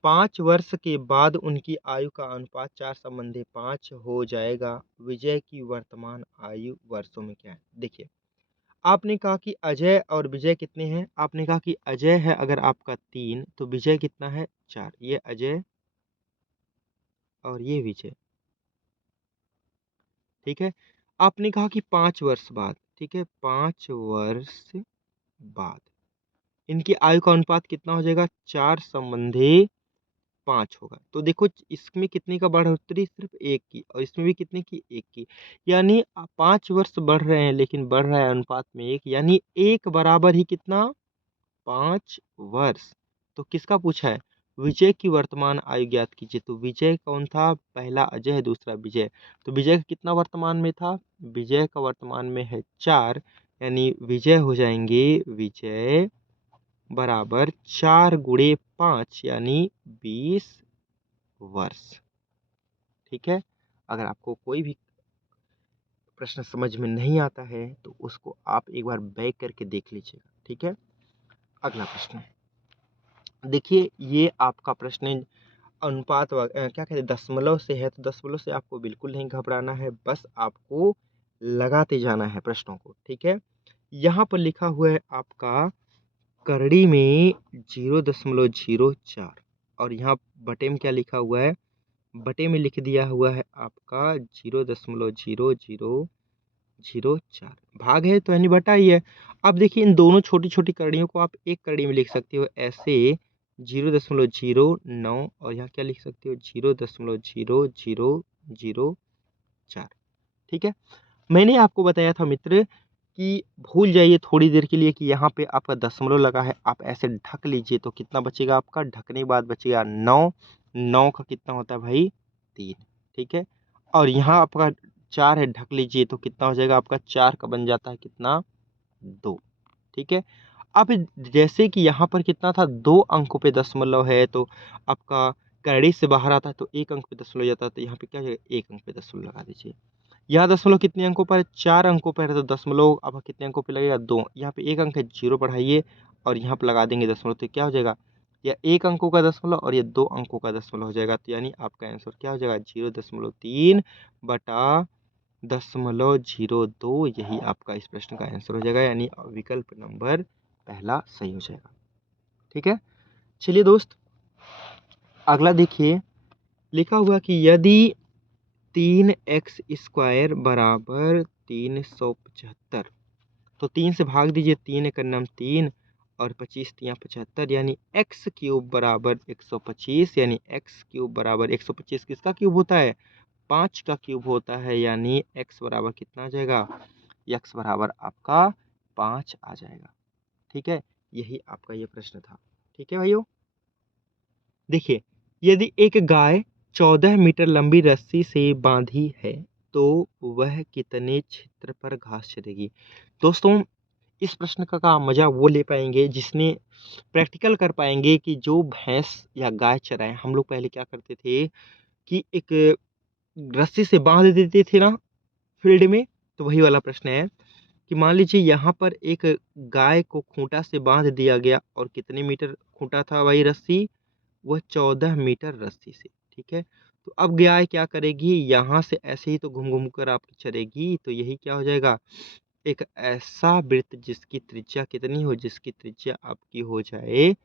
5 वर्ष के बाद उनकी आयु का अनुपात 4 संबंधी 5 हो जाएगा। विजय की वर्तमान आयु वर्षों में क्या है। देखिए, आपने कहा कि अजय और विजय कितने हैं, आपने कहा कि अजय है अगर आपका 3, तो विजय कितना है 4। ये अजय और ये विजय। ठीक है, आपने कहा कि 5 वर्ष बाद, ठीक है, 5 वर्ष बाद इनकी आयु का अनुपात कितना हो जाएगा, 4 संबंधी 5 होगा। तो देखो इसमें कितने का बढ़ोतरी, सिर्फ 1 की, और इसमें भी कितने की, 1 की, यानी 5 वर्ष बढ़ रहे हैं लेकिन बढ़ रहा है अनुपात में 1, यानी 1 बराबर ही कितना, 5 वर्ष। तो किसका पूछा है, विजय की वर्तमान आयु ज्ञात कीजिए। तो विजय कौन था, पहला अजय है, दूसरा विजय। तो विजय का कितना वर्तमान में था, विजय का वर्तमान में है 4, यानी विजय हो जाएंगे, विजय बराबर 4 गुणे 5 यानी 20 वर्ष। ठीक है, अगर आपको कोई भी प्रश्न समझ में नहीं आता है तो उसको आप एक बार बैक करके देख लीजिएगा। ठीक है, अगला प्रश्न देखिए, ये आपका प्रश्न अनुपात क्या कहते हैं, दशमलव से है। तो दशमलव से आपको बिल्कुल नहीं घबराना है, बस आपको लगाते जाना है प्रश्नों को। ठीक है, यहाँ पर लिखा हुआ है आपका करड़ी में 0.04, और यहाँ बटे में क्या लिखा हुआ है, बटे में लिख दिया हुआ है आपका 0.0004। भाग है तो यानी बटा ही है। अब देखिए इन दोनों छोटी छोटी कड़ियों को आप एक कड़ी में लिख सकते हो ऐसे, 0.09, और यहाँ क्या लिख सकते हो, 0.0004। ठीक है, मैंने आपको बताया था मित्र कि भूल जाइए थोड़ी देर के लिए कि यहाँ पे आपका दशमलव लगा है, आप ऐसे ढक लीजिए तो कितना बचेगा आपका, ढकने के बाद बचेगा 9। 9 का कितना होता है भाई, 3। ठीक है, और यहाँ आपका 4 है, ढक लीजिए तो कितना हो जाएगा आपका, 4 का बन जाता है कितना, 2। ठीक है, अब जैसे कि यहाँ पर कितना था, 2 अंकों पे दशमलव है, तो आपका करड़ी से बाहर आता है तो 1 अंक पे दशमलव जाता है, तो यहाँ पे क्या है, 1 अंक पे दशमलव लगा दीजिए। यहाँ दशमलव कितने अंकों पर है, 4 अंकों पर है, तो दशमलव अब कितने अंकों पे लगेगा, 2। यहाँ पे 1 अंक है, 0 बढ़ाइए और यहाँ पे लगा देंगे दशमलव, तो क्या हो जाएगा, या 1 अंकों का दशमलव और ये 2 अंकों का दशमलव हो जाएगा। तो यानी आपका आंसर क्या हो जाएगा, 0.3 बटा 0.02, यही आपका इस प्रश्न का आंसर हो जाएगा, यानी विकल्प नंबर पहला सही हो जाएगा। ठीक है, चलिए दोस्त अगला देखिए, लिखा हुआ कि यदि 3x² बराबर 375, तो 3 से भाग दीजिए, 3 का नाम 3 और 25 तियाँ 75, यानी x³ बराबर 125, यानी x³ बराबर 125 किसका क्यूब होता है? 5 का क्यूब होता है, यानी x बराबर कितना आ जाएगा? x बराबर आपका 5 आ जाएगा। ठीक है, यही आपका ये प्रश्न था। ठीक है भाइयों, देखिए यदि एक गाय 14 मीटर लंबी रस्सी से बांधी है तो वह कितने क्षेत्र पर घास चरेगी? दोस्तों इस प्रश्न का मजा वो ले पाएंगे जिसने प्रैक्टिकल कर पाएंगे कि जो भैंस या गाय चराए, हम लोग पहले क्या करते थे कि एक रस्सी से बांध देते थे ना फील्ड में। तो वही वाला प्रश्न है कि मान लीजिए यहाँ पर एक गाय को खूंटा से बांध दिया गया, और कितने मीटर खूंटा था भाई रस्सी? वह 14 मीटर रस्सी से। ठीक है, तो अब गाय क्या करेगी? यहाँ से ऐसे ही तो घूम घूम कर आपकी चरेगी, तो यही क्या हो जाएगा? एक ऐसा वृत्त जिसकी त्रिज्या कितनी हो? जिसकी त्रिज्या आपकी हो जाए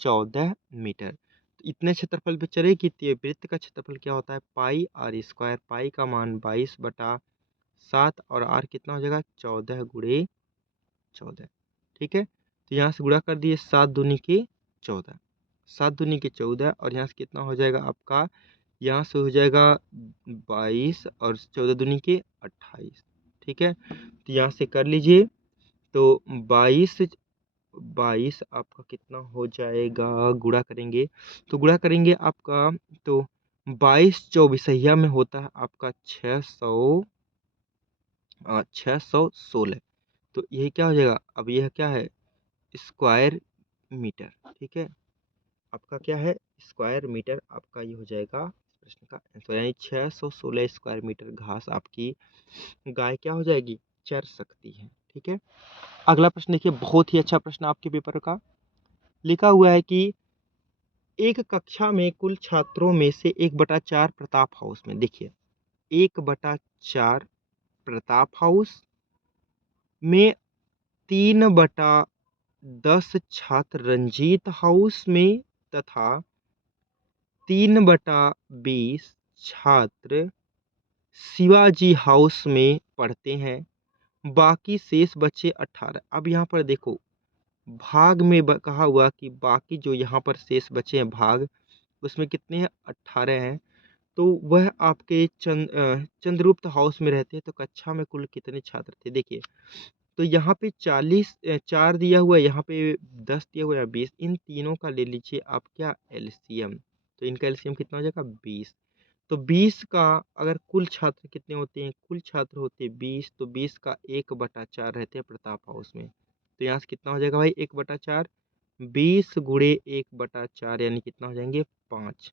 14 मीटर। तो इतने क्षेत्रफल पे चलेगी, तो ये वृत्त का क्षेत्रफल क्या होता है? पाई आर स्क्वायर। पाई का मान 22/7 और आर कितना हो जाएगा? 14 गुणे 14। ठीक है, तो यहाँ से गुणा कर दिए, 7 दूनी के 14, 7 दूनी के 14, और यहाँ से कितना हो जाएगा आपका? यहाँ से हो जाएगा 22 और 14 दूनी के 28। ठीक है, तो यहाँ से कर लीजिए, तो 22 आपका कितना हो जाएगा? गुणा करेंगे तो गुणा करेंगे आपका, तो 22 चौबीसैया में होता है आपका 616। तो यही क्या हो जाएगा? अब यह क्या है? Square metre. ठीक है, आपका क्या है? स्क्वायर मीटर आपका ये हो जाएगा इस प्रश्न का आंसर, यानी 616 स्क्वायर मीटर घास आपकी गाय क्या हो जाएगी? चर सकती है। ठीक है, अगला प्रश्न देखिए, बहुत ही अच्छा प्रश्न आपके पेपर का। लिखा हुआ है कि एक कक्षा में कुल छात्रों में से 1/4 प्रताप हाउस में, देखिए 1/4 प्रताप हाउस में, 3/10 छात्र रंजीत हाउस में, तथा 3/20 छात्र शिवाजी हाउस में पढ़ते हैं। बाकी शेष बचे 18। अब यहाँ पर देखो, भाग में कहा हुआ कि बाकी जो यहाँ पर शेष बचे हैं भाग, उसमें कितने हैं? 18 हैं। तो वह आपके चंद्रगुप्त हाउस में रहते हैं। तो कक्षा में कुल कितने छात्र थे? देखिए, तो यहाँ पे 40 4 दिया हुआ है, यहाँ पे 10 दिया हुआ है, 20। इन तीनों का ले लीजिए आप क्या? एलसीएम। तो इनका एलसीएम कितना हो जाएगा? 20। तो 20 का अगर कुल छात्र कितने होते हैं? कुल छात्र होते हैं 20, तो 20 का 1/4 रहते हैं प्रताप हाउस में। तो यहाँ से कितना हो जाएगा भाई? 1/4, 20 गुणे 1/4, यानी कितना हो जाएंगे? 5।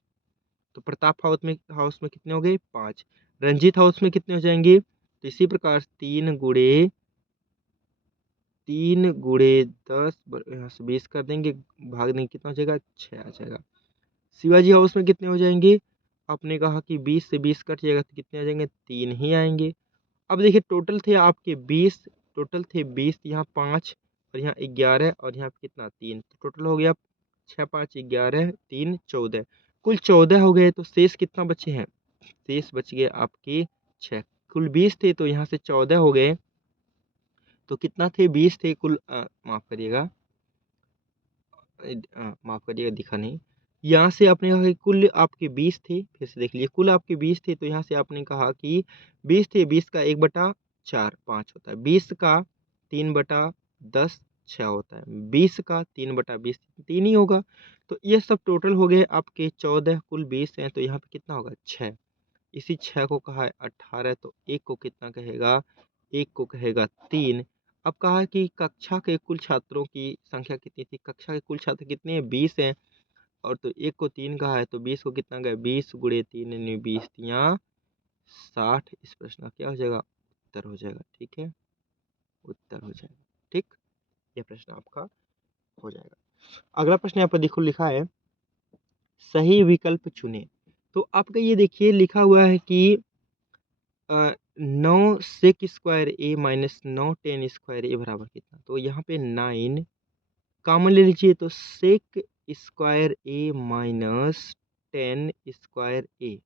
तो प्रताप हाउस में कितने हो गए? 5। रंजीत हाउस में कितने हो जाएंगे? तो इसी प्रकार 3 गुणे 10 यहाँ से 20 कर देंगे, भाग देंगे, कितना हो जाएगा? 6 आ जाएगा। शिवाजी हाउस में कितने हो जाएंगे? आपने कहा कि 20 से 20 कट जाएगा, तो कितने आ जाएंगे? 3 ही आएंगे। अब देखिए, टोटल थे आपके 20, टोटल थे 20, यहाँ 5 और यहाँ 11 और यहाँ पे कितना? 3। तो टोटल हो गया 6 5 11 3 14, कुल 14 हो गए। तो शेष कितना बचे हैं? शेष बच गए आपके 6। कुल 20 थे, तो यहाँ से 14 हो गए, तो कितना थे? 20 थे कुल, माफ करिएगा, माफ करिएगा, दिखा नहीं। यहाँ से आपने कहा कि कुल आपके 20 थे, फिर से देख लीजिए, कुल आपके 20 थे, तो यहाँ से आपने कहा कि 20 थे, 20 का 1/4 5 होता है, 20 का 3/10 6 होता है, 20 का 3/20 3 ही होगा। तो ये सब टोटल हो गए आपके 14, कुल 20 हैं, तो यहाँ पे कितना होगा? 6। इसी 6 को कहा है 18, तो एक को कितना कहेगा? एक को कहेगा 3। अब कहा है कि कक्षा के कुल छात्रों की संख्या कितनी थी? कक्षा के कुल छात्र कितने हैं? 20 हैं, और तो एक को 3 कहा है, तो 20 को कितना गया? 20 गुणे 3 यानी 20 तियाँ 60। इस प्रश्न का क्या हो जाएगा? उत्तर हो जाएगा। ठीक है, उत्तर हो जाएगा। ठीक, यह प्रश्न आपका हो जाएगा। अगला प्रश्न यहाँ पर देखो, लिखा है सही विकल्प चुने। तो आपका ये देखिए लिखा हुआ है कि 9 सेक square A minus 9 ten square ए बराबर कितना? तो यहाँ पे 9 कॉमन ले लीजिए, तो sec square A minus 10 square A,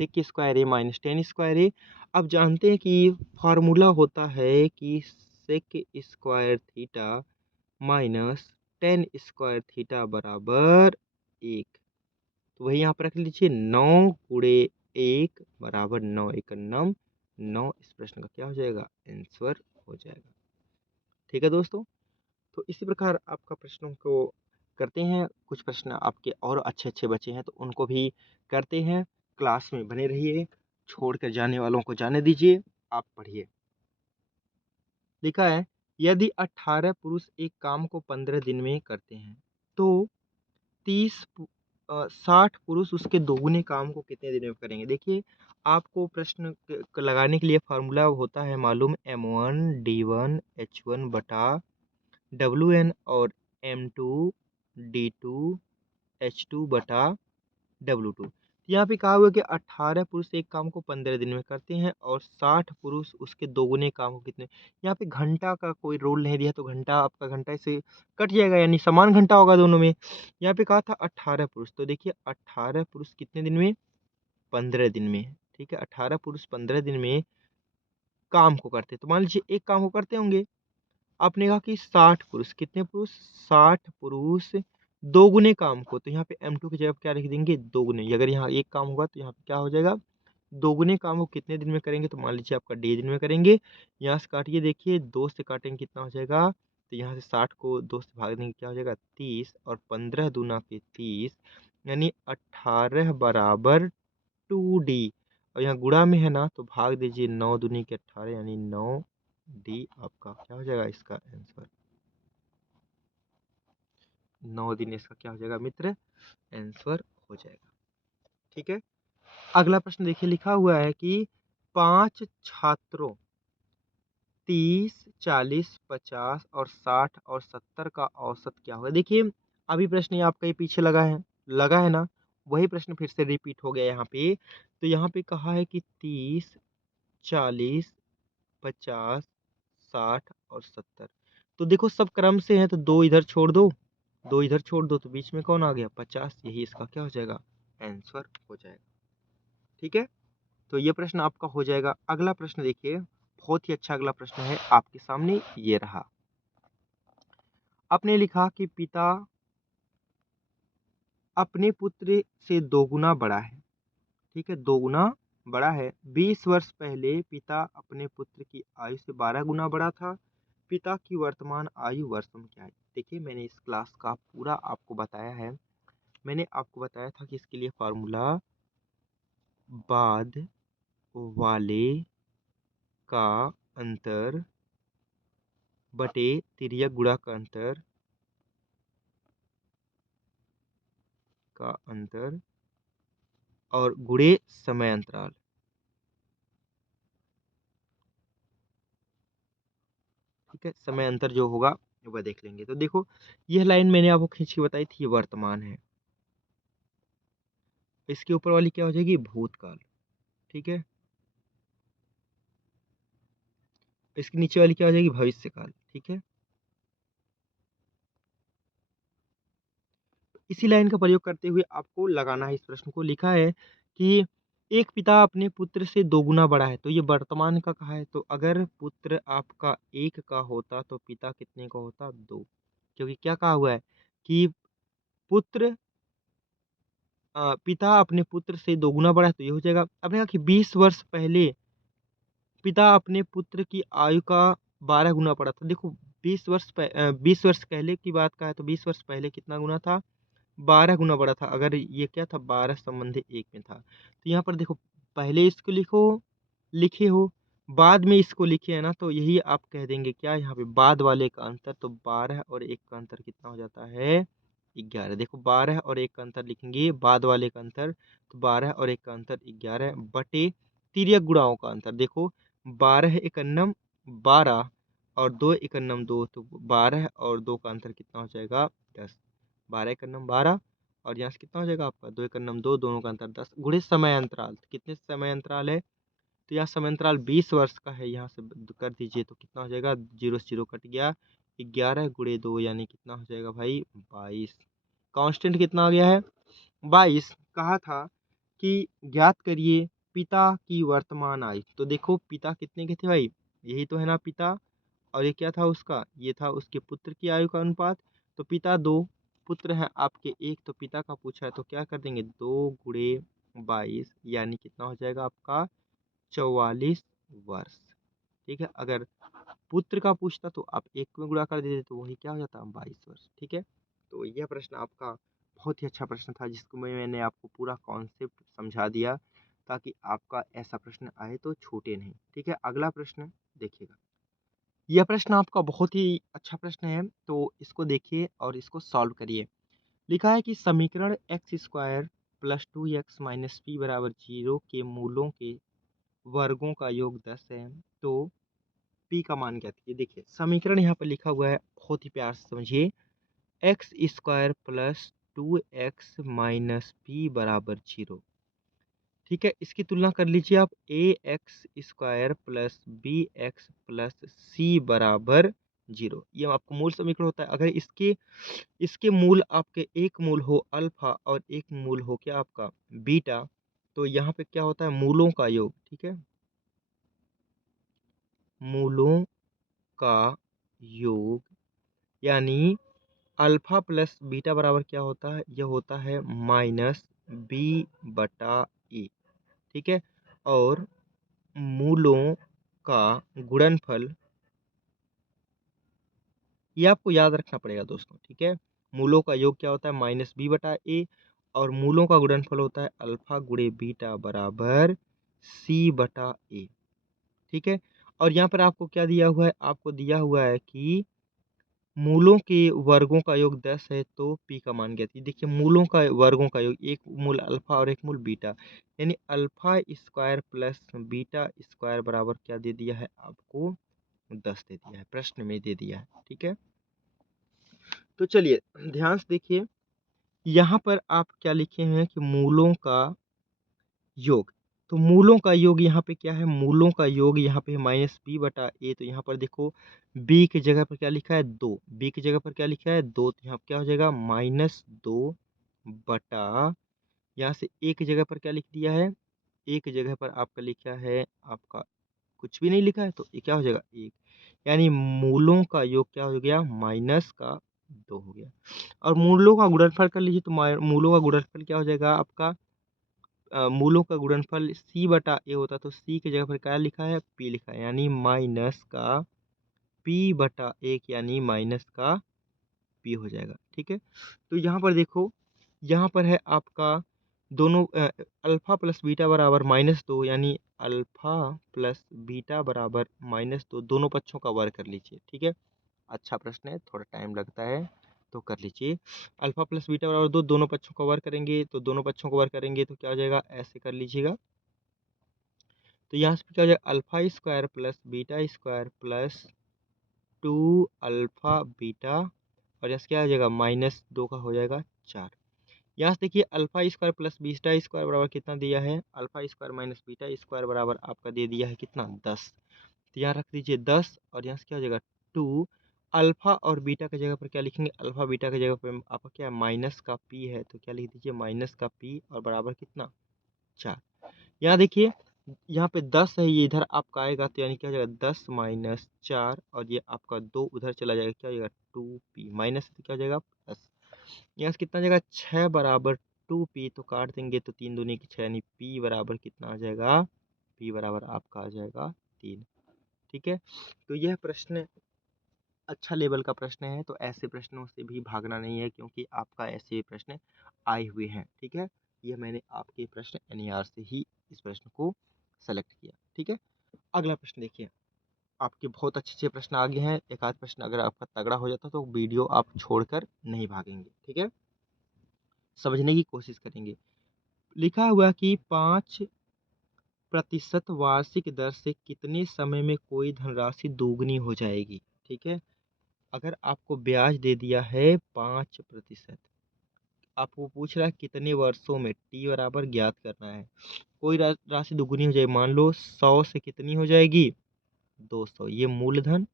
sec square A minus 10 square A. अब जानते हैं कि फार्मूला होता है कि sec square theta minus 10 square theta बराबर 1। तो वही यहाँ पर रख लीजिए, 9 गुणे 1 बराबर 9 एक नम 9। इस प्रश्न का क्या हो जाएगा? आंसर हो जाएगा। ठीक है दोस्तों, तो इसी प्रकार आपका प्रश्नों को करते हैं। कुछ प्रश्न आपके और अच्छे अच्छे बचे हैं तो उनको भी करते हैं। क्लास में बने रहिए, छोड़कर जाने वालों को जाने दीजिए, आप पढ़िए। लिखा है, यदि 18 पुरुष एक काम को 15 दिन में करते हैं तो 60 पुरुष उसके दोगुने काम को कितने दिन में करेंगे? देखिए, आपको प्रश्न लगाने के लिए फार्मूला होता है मालूम, M1 D1 H1 बटा WN और M2 D2 H2 बटा W2। यहाँ पे कहा हुआ है कि 18 पुरुष एक काम को 15 दिन में करते हैं और 60 पुरुष उसके दोगुने काम को कितने। यहाँ पे घंटा का कोई रोल नहीं दिया, तो घंटा आपका घंटा से कट जाएगा, यानी समान घंटा होगा दोनों में। यहाँ पे कहा था 18 पुरुष, तो देखिए 18 पुरुष कितने दिन में? 15 दिन में। ठीक है, 18 पुरुष 15 दिन में काम को करते, तो मान लीजिए एक काम को करते होंगे। आपने कहा कि 60 पुरुष, कितने पुरुष? 60 पुरुष दोगुने काम को, तो यहाँ पे M2 की जगह क्या लिख देंगे? दोगुने। अगर यहाँ एक काम होगा तो यहाँ पे क्या हो जाएगा? दोगुने काम को कितने दिन में करेंगे? तो मान लीजिए आपका D दिन में करेंगे। यहाँ से काटिए, देखिए 2 से काटेंगे कितना हो जाएगा? तो यहाँ से 60 को 2 से भाग देंगे, क्या हो जाएगा? 30, और 15 दूना के 30, यानी 18 बराबर 2D। और यहाँ गुणा में है ना, तो भाग दीजिए, 9 दूनी के 18, यानी 9D आपका क्या हो जाएगा? इसका आंसर 9 दिन इसका क्या हो जाएगा मित्र? आंसर हो जाएगा। ठीक है, अगला प्रश्न देखिए, लिखा हुआ है कि 5 छात्रों 30, 40, 50 और 60 और 70 का औसत क्या होगा? देखिए, अभी प्रश्न ये आपका ये पीछे लगा है ना, वही प्रश्न फिर से रिपीट हो गया यहाँ पे। तो यहाँ पे कहा है कि 30, 40, 50, 60 और 70। तो देखो सब क्रम से है, तो 2 इधर छोड़ दो, 2 इधर छोड़ दो, तो बीच में कौन आ गया? 50। यही इसका क्या हो जाएगा? आंसर हो जाएगा। ठीक है, तो ये प्रश्न आपका हो जाएगा। अगला प्रश्न देखिए, बहुत ही अच्छा अगला प्रश्न है आपके सामने, ये रहा। आपने लिखा कि पिता अपने पुत्र से दोगुना बड़ा है। ठीक है, दोगुना बड़ा है। 20 वर्ष पहले पिता अपने पुत्र की आयु से 12 गुना बड़ा था। पिता की वर्तमान आयु वर्षों में क्या है? देखिए, मैंने इस क्लास का पूरा आपको बताया है। मैंने आपको बताया था कि इसके लिए फार्मूला बाद वाले का अंतर बटे तिर्यक गुणा का अंतर और गुणे समय अंतराल। ठीक है, समय अंतर जो होगा वह देख लेंगे। तो देखो, यह लाइन मैंने आपको खींच के बताई थी, ये वर्तमान है। इसके ऊपर वाली क्या हो जाएगी? भूतकाल। ठीक है, इसके नीचे वाली क्या हो जाएगी? भविष्यकाल। ठीक है, इसी लाइन का प्रयोग करते हुए आपको लगाना है इस प्रश्न को। लिखा है कि एक पिता अपने पुत्र से दोगुना बड़ा है, तो ये वर्तमान का कहा है। तो अगर पुत्र आपका 1 का होता तो पिता कितने का होता? 2। क्योंकि क्या कहा हुआ है कि पुत्र पिता अपने पुत्र से दोगुना बड़ा है, तो ये हो जाएगा। आपने कहा कि 20 वर्ष पहले पिता अपने पुत्र की आयु का 12 गुना बड़ा था। देखो, 20 वर्ष पहले की बात का है, तो 20 वर्ष पहले कितना गुना था? 12 गुना बड़ा था। अगर ये क्या था? 12 संबंधी 1 में था। तो यहाँ पर देखो, पहले इसको लिखे हो, बाद में इसको लिखे है ना, तो यही आप कह देंगे क्या यहाँ पे? बाद वाले का अंतर। तो 12 और 1 का अंतर कितना हो जाता है? 11। देखो, 12 और 1 का अंतर लिखेंगे, बाद वाले का अंतर, तो 12 और 1 का अंतर 11 बटे तिर्यक गुणाओं का अंतर। देखो, 12 एकन्नम 12 और 2 एकन्नम 2, तो 12 और 2 का अंतर कितना हो जाएगा? 10। 12 एकन्नम 12, और यहाँ से कितना हो जाएगा आपका? 2 एकन्नम 2, दोनों का अंतर 10 गुणे समय अंतराल। कितने समय अंतराल है? तो यहाँ समयांतराल 20 वर्ष का है, यहाँ से कर दीजिए तो कितना हो जाएगा, 0 से 0 कट गया, 11 गुणे 2 यानी कितना हो जाएगा भाई 22। कांस्टेंट कितना आ गया है 22। कहा था कि ज्ञात करिए पिता की वर्तमान आयु। तो देखो पिता कितने के थे भाई, यही तो है ना पिता, और ये क्या था उसका, ये था उसके पुत्र की आयु का अनुपात। तो पिता 2, पुत्र है आपके 1, तो पिता का पूछा है तो क्या कर देंगे 2 गुणे 22 यानी कितना हो जाएगा आपका 44 वर्ष। ठीक है, अगर पुत्र का पूछता तो आप 1 में गुणा कर देते तो वही क्या हो जाता 22 वर्ष। ठीक है, तो यह प्रश्न आपका बहुत ही अच्छा प्रश्न था, जिसको मैंने आपको पूरा कॉन्सेप्ट समझा दिया ताकि आपका ऐसा प्रश्न आए तो छूटे नहीं। ठीक है, अगला प्रश्न देखिएगा। यह प्रश्न आपका बहुत ही अच्छा प्रश्न है, तो इसको देखिए और इसको सॉल्व करिए। लिखा है कि समीकरण x square plus 2x minus p बराबर 0 के मूलों के वर्गों का योग 10 है, तो पी का मान क्या था। देखिए समीकरण यहाँ पर लिखा हुआ है, बहुत ही प्यार से समझिए, x square plus 2x minus p बराबर 0। ठीक है, इसकी तुलना कर लीजिए आप, a x square plus b x plus c बराबर 0। ये आपको मूल समीकरण होता है। अगर इसके इसके मूल आपके एक मूल हो अल्फा और एक मूल हो क्या आपका बीटा, तो यहाँ पे क्या होता है मूलों का योग। ठीक है, मूलों का योग यानी अल्फा प्लस बीटा बराबर क्या होता है, यह होता है माइनस बी बटा ए। ठीक है, और मूलों का गुणनफल, ये आपको याद रखना पड़ेगा दोस्तों। ठीक है, मूलों का योग क्या होता है माइनस बी बटा ए, और मूलों का गुणनफल होता है अल्फा गुणे बीटा बराबर सी बटा ए। ठीक है, और यहाँ पर आपको क्या दिया हुआ है, आपको दिया हुआ है कि मूलों के वर्गों का योग 10 है, तो पी का मान ज्ञात कीजिए। देखिए मूलों का वर्गों का योग, एक मूल अल्फा और एक मूल बीटा, यानी alpha square plus beta square बराबर क्या दे दिया है आपको 10 दे दिया है, प्रश्न में दे दिया है। ठीक है, तो चलिए ध्यान से देखिए, यहाँ पर आप क्या लिखे हैं कि मूलों का योग। तो मूलों का योग यहाँ पे क्या है, मूलों का योग यहाँ पे माइनस बी बटा ए। तो यहाँ पर देखो बी की जगह पर क्या लिखा है 2, बी की जगह पर क्या लिखा है 2, तो यहाँ क्या हो जाएगा -2 बटा, यहाँ से ए की जगह पर क्या लिख दिया है, ए की जगह पर आपका लिखा है आपका कुछ भी नहीं लिखा है, तो ये क्या हो जाएगा 1, यानी मूलों का योग क्या हो गया -2 हो गया। और मूलों का गुणनफल कर लीजिए, तो मूलों का गुणनफल क्या हो जाएगा आपका, मूलों का गुणनफल सी बटा ए होता, तो सी की जगह पर क्या लिखा है पी लिखा है, यानी माइनस का पी बटा 1 यानी माइनस का पी हो जाएगा। ठीक है, तो यहाँ पर देखो, यहाँ पर है आपका दोनों अल्फा प्लस बीटा बराबर -2, यानी अल्फा प्लस बीटा बराबर -2, दोनों पक्षों का वर्ग कर लीजिए। ठीक है, अच्छा प्रश्न है, थोड़ा टाइम लगता है तो कर लीजिए। अल्फा प्लस बीटा बराबर 2, दोनों पक्षों का वर्ग करेंगे, तो दोनों पक्षों का वर्ग करेंगे तो क्या हो जाएगा, ऐसे कर लीजिएगा। तो यहाँ से क्या हो जाएगा alpha square plus beta square plus 2 alpha beta, और यहाँ से क्या हो जाएगा -2 का हो जाएगा 4। यहाँ से देखिए alpha square plus beta square बराबर कितना दिया है, alpha square minus beta square बराबर आपका दे दिया है कितना 10। तो यहाँ रख दीजिए 10, और यहाँ से क्या हो जाएगा 2 अल्फा और बीटा की जगह पर क्या लिखेंगे, अल्फा बीटा की जगह पर आपका क्या है माइनस का पी है, तो क्या लिख दीजिए माइनस का पी और बराबर कितना 4। यहाँ देखिए यहाँ पे 10 है, ये इधर आपका आएगा तो यानी क्या हो जाएगा 10 माइनस 4, और ये आपका 2 उधर चला जाएगा, क्या हो जाएगा 2p माइनस, तो क्या हो जाएगा प्लस। यहाँ से कितना जाएगा 6 बराबर 2p, तो काट देंगे तो 3 दूनी की 6, यानी p बराबर कितना आ जाएगा, p बराबर आपका आ जाएगा 3। ठीक है, तो यह प्रश्न अच्छा लेवल का प्रश्न है, तो ऐसे प्रश्नों से भी भागना नहीं है, क्योंकि आपका ऐसे प्रश्न आए हुए हैं। ठीक है, यह मैंने आपके प्रश्न एनईआर से ही इस प्रश्न को सेलेक्ट किया। ठीक है, अगला प्रश्न देखिए, आपके बहुत अच्छे अच्छे प्रश्न आगे हैं, एक आध प्रश्न अगर आपका तगड़ा हो जाता तो वीडियो आप छोड़कर नहीं भागेंगे। ठीक है, समझने की कोशिश करेंगे। लिखा हुआ कि 5% वार्षिक दर से कितने समय में कोई धनराशि दोगुनी हो जाएगी। ठीक है, अगर आपको ब्याज दे दिया है 5%, आपको पूछ रहा है कितने वर्षों में टी बराबर ज्ञात करना है। कोई राशि दुगुनी हो जाए, मान लो 100 से कितनी हो जाएगी 200, ये मूलधन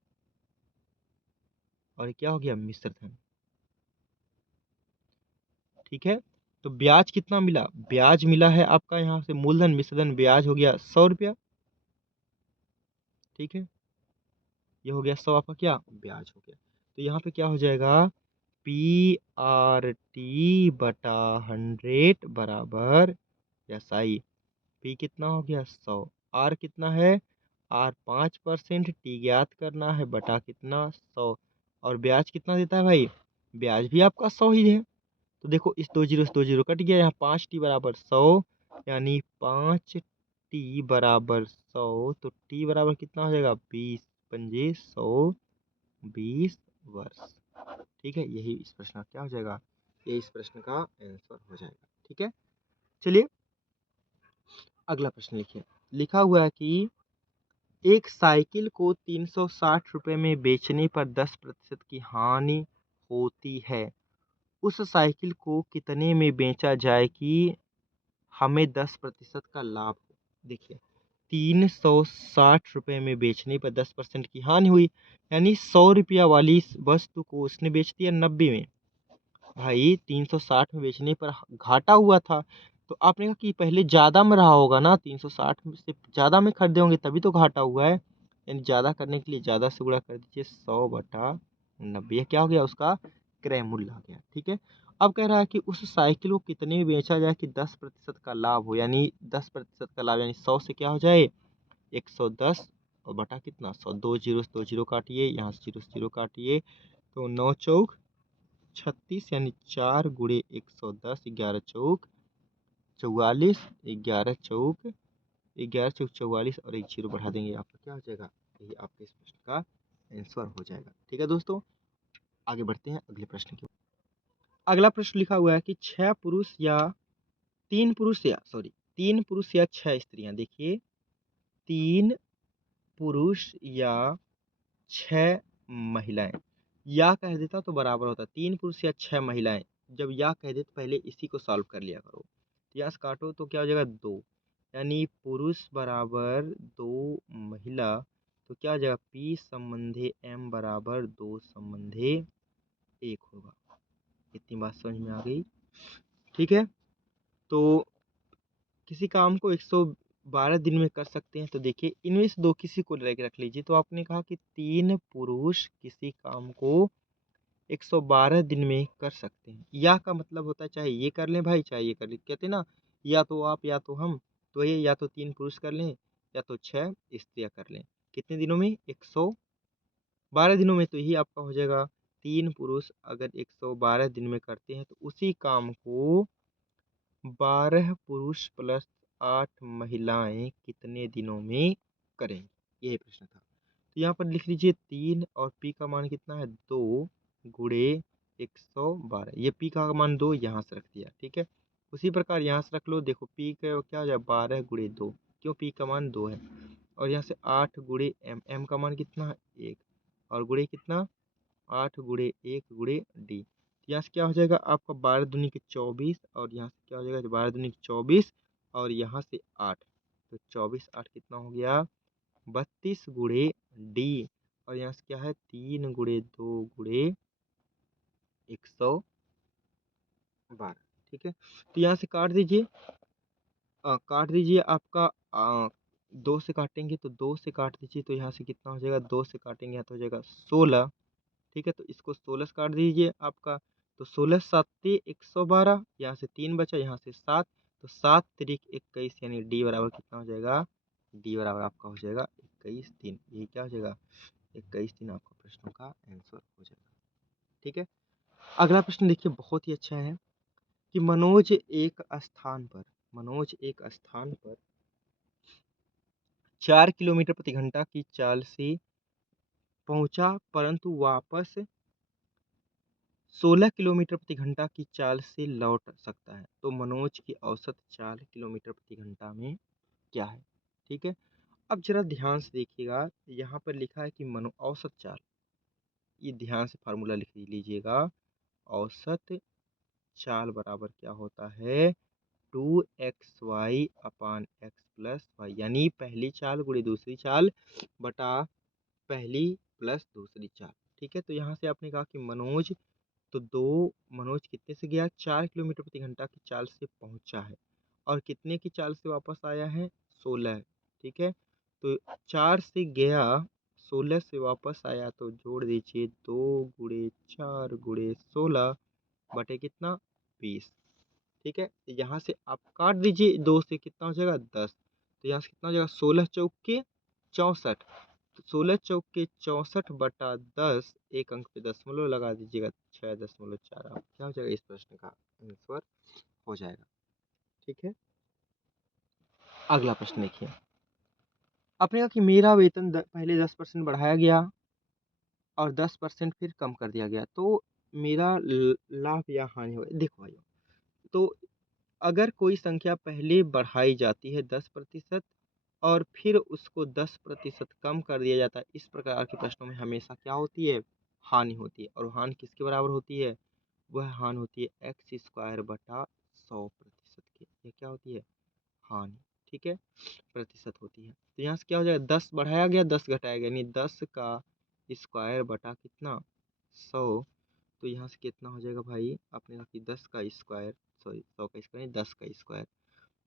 और क्या हो गया मिश्र धन। ठीक है, तो ब्याज कितना मिला, ब्याज मिला है आपका यहाँ से मूलधन मिश्र धन, ब्याज हो गया 100 रुपया। ठीक है, ये हो गया 100 आपका क्या ब्याज हो गया। तो यहाँ पे क्या हो जाएगा PRT बटा 100 बराबर SI। P कितना हो गया 100, R कितना है, R 5%, T ज्ञात करना है बटा कितना 100, और ब्याज कितना देता है भाई, ब्याज भी आपका 100 ही है। तो देखो इस 2 जीरो से 2 जीरो कट गया, यहाँ 5T बराबर 100, यानी 5T बराबर 100, तो T बराबर कितना हो जाएगा 20 पंजे 100, 20 वर्ष। ठीक है, यही इस प्रश्न का क्या हो जाएगा, ये इस प्रश्न का आंसर हो जाएगा। ठीक है, चलिए अगला प्रश्न लिखिए। लिखा हुआ है कि एक साइकिल को 360 रुपए में बेचने पर 10% की हानि होती है, उस साइकिल को कितने में बेचा जाए कि हमें 10% का लाभ हो। देखिए 360 रुपए में बेचने पर 10% की हानि हुई, यानी 100 रुपया वाली वस्तु को उसने बेच दिया 90 में। भाई 360 में बेचने पर घाटा हुआ था, तो आपने कहा कि पहले ज़्यादा में रहा होगा ना, 360 से ज़्यादा में खरीदे होंगे तभी तो घाटा हुआ है। यानी ज़्यादा करने के लिए ज़्यादा से गुणा कर दीजिए 100 बटा 90, यह क्या हो गया उसका क्रय मूल्य आ गया। ठीक है, अब कह रहा है कि उस साइकिल को कितने में बेचा जाए कि 10% का लाभ हो, यानी 10% का लाभ, यानी 100 से क्या हो जाए 110 और बटा कितना 100, 2 जीरो से 2 जीरो काटिए, यहाँ से जीरो काटिए, तो 9 चौक 36, यानी 4 गुणे 110, 11 चौक 44, 11 चौक 44 और एक जीरो बढ़ा देंगे, आपका क्या हो जाएगा, यही आपके इस प्रश्न का आंसर हो जाएगा। ठीक है दोस्तों, आगे बढ़ते हैं अगले प्रश्न की। अगला प्रश्न लिखा हुआ है कि 3 पुरुष या 6 स्त्रियां, देखिए 3 पुरुष या 6 महिलाएं, या कह देता तो बराबर होता 3 पुरुष या 6 महिलाएं, जब या कह दे तो पहले इसी को सॉल्व कर लिया करो। तो यहाँ से काटो तो क्या हो जाएगा 2, यानी पुरुष बराबर 2 महिला, तो क्या हो जाएगा P संबंधे M बराबर 2 संबंधे 1 होगा। इतनी बात समझ में आ गई। ठीक है, तो किसी काम को 112 दिन में कर सकते हैं, तो देखिए इनमें से दो किसी को रख लीजिए। तो आपने कहा कि 3 पुरुष किसी काम को 112 दिन में कर सकते हैं, या का मतलब होता है चाहे ये कर लें भाई चाहे ये कर लें, कहते हैं ना या तो आप या तो हम, तो ये या तो 3 पुरुष कर लें या तो 6 स्त्रियां कर लें। कितने दिनों में 112 दिनों में, तो यही आपका हो जाएगा 3 पुरुष अगर 112 दिन में करते हैं तो उसी काम को 12 पुरुष प्लस 8 महिलाएं कितने दिनों में करेंगे, यही प्रश्न था। तो यहाँ पर लिख लीजिए 3 और P का मान कितना है 2 गुणे 112, ये P का मान 2 यहाँ से रख दिया। ठीक है, उसी प्रकार यहाँ से रख लो, देखो P का क्या हो जाए 12 गुणे 2, क्यों P का मान 2 है, और यहाँ से 8 गुणे M का मान कितना है 1, और गुणे कितना 8 गुणे 1 गुणे D। यहाँ से क्या हो जाएगा आपका 12 दूनी के 24, और यहाँ से क्या हो जाएगा 12 दूनी के 24 और यहाँ से 8, तो 24 8 कितना हो गया 32 गुणे D, और यहाँ से क्या है 3 गुणे 2 गुणे 112। ठीक है, तो यहाँ से काट दीजिए, आपका 2 से काटेंगे तो 2 से काट दीजिए, तो यहाँ से कितना हो जाएगा 2 से काटेंगे यहाँ तो हो जाएगा 16। ठीक है, तो इसको 16 से काट दीजिए आपका, तो 16 साते 112, यहाँ से 3 बचा यहाँ से 7, तो 7 तिरिक 21, यानी डी बराबर कितना हो जाएगा, डी बराबर आपका हो जाएगा 21 दिन। ये क्या हो जाएगा 21 दिन आपका प्रश्नों का आंसर हो जाएगा। ठीक है, अगला प्रश्न देखिए बहुत ही अच्छा है कि मनोज एक स्थान पर 4 किलोमीटर प्रति घंटा की चाल से पहुंचा, परंतु वापस 16 किलोमीटर प्रति घंटा की चाल से लौट सकता है, तो मनोज की औसत चाल किलोमीटर प्रति घंटा में क्या है। ठीक है, अब जरा ध्यान से देखिएगा, यहाँ पर लिखा है कि मनो औसत चाल, ये ध्यान से फार्मूला लिख लीजिएगा, औसत चाल बराबर क्या होता है 2xy अपान एक्स प्लस वाई, यानी पहली चाल गुणे दूसरी चाल बटा पहली प्लस दूसरी चाल। ठीक है, तो यहाँ से आपने कहा कि मनोज, तो मनोज कितने से गया 4 किलोमीटर प्रति घंटा की चाल से पहुंचा है और कितने की चाल से वापस आया है 16। ठीक है, तो 4 से गया 16 से वापस आया, तो जोड़ दीजिए 2 गुणे 4 गुणे 16 बटे कितना 20। ठीक है, यहाँ से आप काट दीजिए 2 से, कितना हो जाएगा 10। तो यहाँ से कितना हो जाएगा 16 चौक के 64। तो 16 चौक के 64 बटा 10, एक अंक पे दशमलव लगा दीजिएगा 6.4। आप क्या हो जाएगा इस प्रश्न का आंसर हो जाएगा। ठीक है, अगला प्रश्न देखिए। आपने कहा कि मेरा वेतन पहले 10% बढ़ाया गया और 10% फिर कम कर दिया गया, तो मेरा लाभ या हानि हो। देखो भाई, तो अगर कोई संख्या पहले बढ़ाई जाती है 10% और फिर उसको 10% कम कर दिया जाता है, इस प्रकार के प्रश्नों में हमेशा क्या होती है हानि होती है। और हानि किसके बराबर होती है, वह हानि होती है x² बटा 100% की। ये क्या होती है हानि। ठीक है, प्रतिशत होती है। तो यहाँ से क्या हो जाएगा 10 बढ़ाया गया 10 घटाया गया, यानी 10 का स्क्वायर बटा कितना 100। तो यहाँ से कितना हो जाएगा भाई, आपने कहा कि 10 का स्क्वायर, सॉरी 100 का स्क्वायर 10 का स्क्वायर,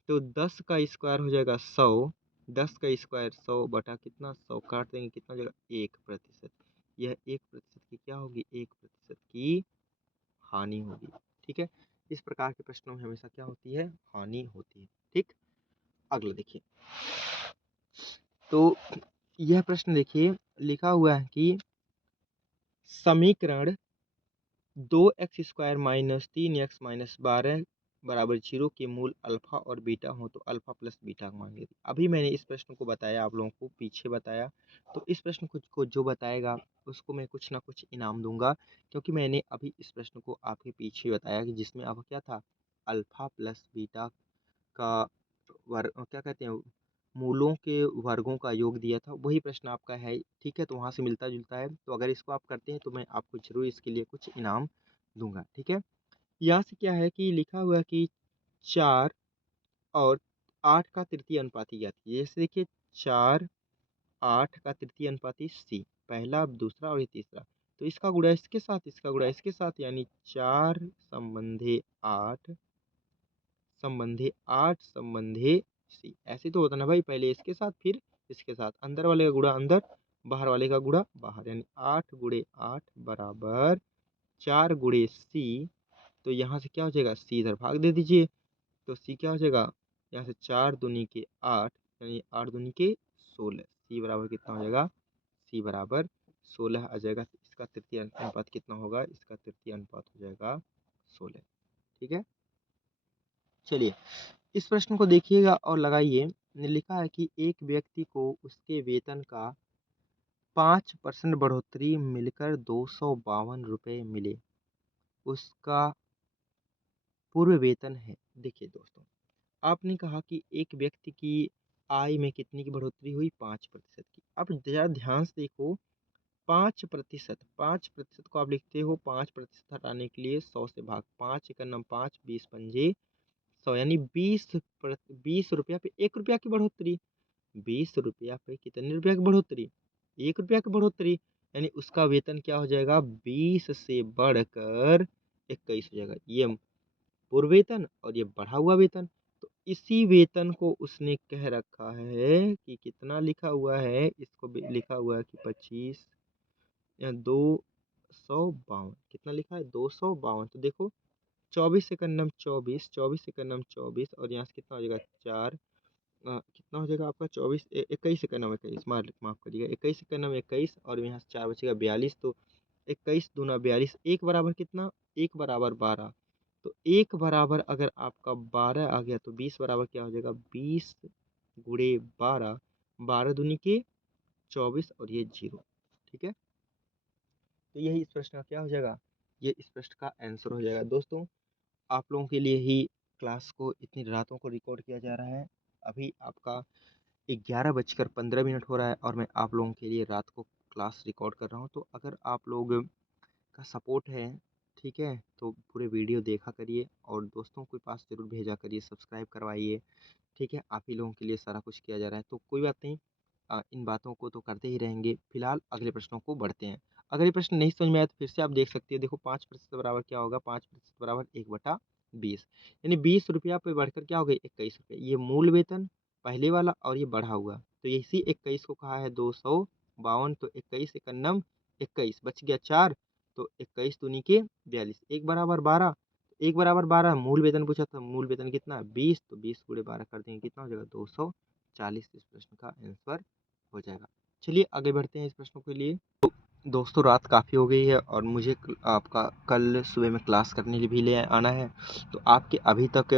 तो 10 का स्क्वायर हो जाएगा 100। 10 का स्क्वायर 100 बटा कितना 100, काट देंगे कितना हो जाएगा 1%। यह 1% की क्या होगी 1% की हानि होगी। ठीक है, इस प्रकार के प्रश्नों में हमेशा क्या होती है हानि होती है। ठीक, अगला देखिए। तो यह प्रश्न देखिए, लिखा हुआ है कि समीकरण 2x² माइनस 3x माइनस 12 बराबर 0 के मूल अल्फा और बीटा हो तो अल्फा प्लस बीटा मांगे। अभी मैंने इस प्रश्न को बताया, आप लोगों को पीछे बताया, तो इस प्रश्न को जो बताएगा उसको मैं कुछ ना कुछ इनाम दूंगा, क्योंकि मैंने अभी इस प्रश्न को आपके पीछे बताया कि जिसमें अब क्या था अल्फा प्लस बीटा का वर्ग, क्या कहते हैं मूलों के वर्गों का योग दिया था, वही प्रश्न आपका है। ठीक है, तो वहाँ से मिलता जुलता है, तो अगर इसको आप करते हैं तो मैं आपको जरूर इसके लिए कुछ इनाम दूंगा। ठीक है, यहाँ से क्या है कि लिखा हुआ है कि 4 और 8 का तृतीय अनुपाती ज्ञात कीजिए। जैसे देखिए 4 8 का तृतीय अनुपाती सी, पहला दूसरा और ये तीसरा, तो इसका गुणा इसके साथ, इसका गुणा इसके साथ, यानी 4 संबंधी 8 संबंधी 8 संबंधी सी। ऐसे तो होता ना भाई, पहले इसके साथ फिर इसके साथ, अंदर वाले का गुणा अंदर बाहर वाले का गुणा बाहर, यानी 8 गुणे 8 बराबर 4 गुणे सी। तो यहाँ से क्या हो जाएगा सी इधर भाग दे दीजिए, तो सी क्या हो जाएगा यहाँ से 4 दूनी के 8, यानी 8 दूनी के 16। सी बराबर कितना हो जाएगा सी बराबर 16 आ जाएगा। तो इसका तृतीय अनुपात कितना होगा, इसका तृतीय अनुपात हो जाएगा 16। ठीक है, चलिए इस प्रश्न को देखिएगा और लगाइए। लिखा है कि एक व्यक्ति को उसके वेतन का 5% बढ़ोतरी मिलकर 252 रुपये मिले। उसका पूर्व वेतन है। देखिए दोस्तों, आपने कहा कि एक व्यक्ति की आय में कितनी की बढ़ोतरी हुई 5% की। अब जरा ध्यान से देखो, 5%, 5% को आप लिखते हो 5% हटाने के लिए 100 से भाग, 5 एकम 5, 20 पंजे 100, यानी 20 रुपया पे 1 रुपया की बढ़ोतरी। 20 रुपया पे कितने रुपया की बढ़ोतरी 1 रुपया की बढ़ोतरी, यानी उसका वेतन क्या हो जाएगा 20 से बढ़कर 21 हो जाएगा। ये पूर्व वेतन और ये बढ़ा हुआ वेतन। तो इसी वेतन को उसने कह रखा है कि कितना लिखा हुआ है, इसको लिखा हुआ है कि 25 या 252, कितना लिखा है 252। तो देखो 24 से कन्नम 24, 24 से कन्नम 24, और यहाँ से कितना हो जाएगा 4, कितना हो जाएगा आपका 24 21 से कन्नम 21, माफ करिएगा 21 से कन्नम 21, और यहाँ से 4 बचेगा 42। तो 21 दूना 42, एक बराबर कितना एक बराबर 12। तो एक बराबर अगर आपका 12 आ गया तो 20 बराबर क्या हो जाएगा 20 गुणे 12, 12 दूनी के 24 और ये 0। ठीक है, तो यही इस प्रश्न का क्या हो जाएगा, ये इस प्रश्न का आंसर हो जाएगा। दोस्तों, आप लोगों के लिए ही क्लास को इतनी रातों को रिकॉर्ड किया जा रहा है। अभी आपका 11:15 हो रहा है और मैं आप लोगों के लिए रात को क्लास रिकॉर्ड कर रहा हूँ। तो अगर आप लोग का सपोर्ट है, ठीक है? तो पूरे वीडियो देखा करिए और दोस्तों के पास ज़रूर भेजा करिए, सब्सक्राइब करवाइए, ठीक है? आप ही लोगों के लिए सारा कुछ किया जा रहा है, तो कोई बात नहीं। इन बातों को तो करते ही रहेंगे। फिलहाल अगले प्रश्नों को बढ़ते हैं। अगर ये प्रश्न नहीं समझ में आया तो फिर से आप देख सकते हैं। देखो 5% बराबर क्या होगा? 5% बराबर 1/20, यानी ₹20 पे बढ़कर क्या हो गई? ₹21। ये मूल वेतन पहले वाला और ये बढ़ा हुआ। तो इसी 21 को कहा है 252, तो 21 एकन्नम 21, बच गया 4, तो 21 दूनी के 42, 1 बराबर 12। 1 बराबर 12 मूल वेतन पूछा था, मूल वेतन कितना? 20, तो 20 गुणे 12 कर देंगे, कितना हो जाएगा? 240 इस प्रश्न का आंसर हो जाएगा। चलिए आगे बढ़ते हैं इस प्रश्नों के लिए। तो दोस्तों रात काफ़ी हो गई है और मुझे आपका कल सुबह में क्लास करने के भी लिए आना है। तो आपके अभी तक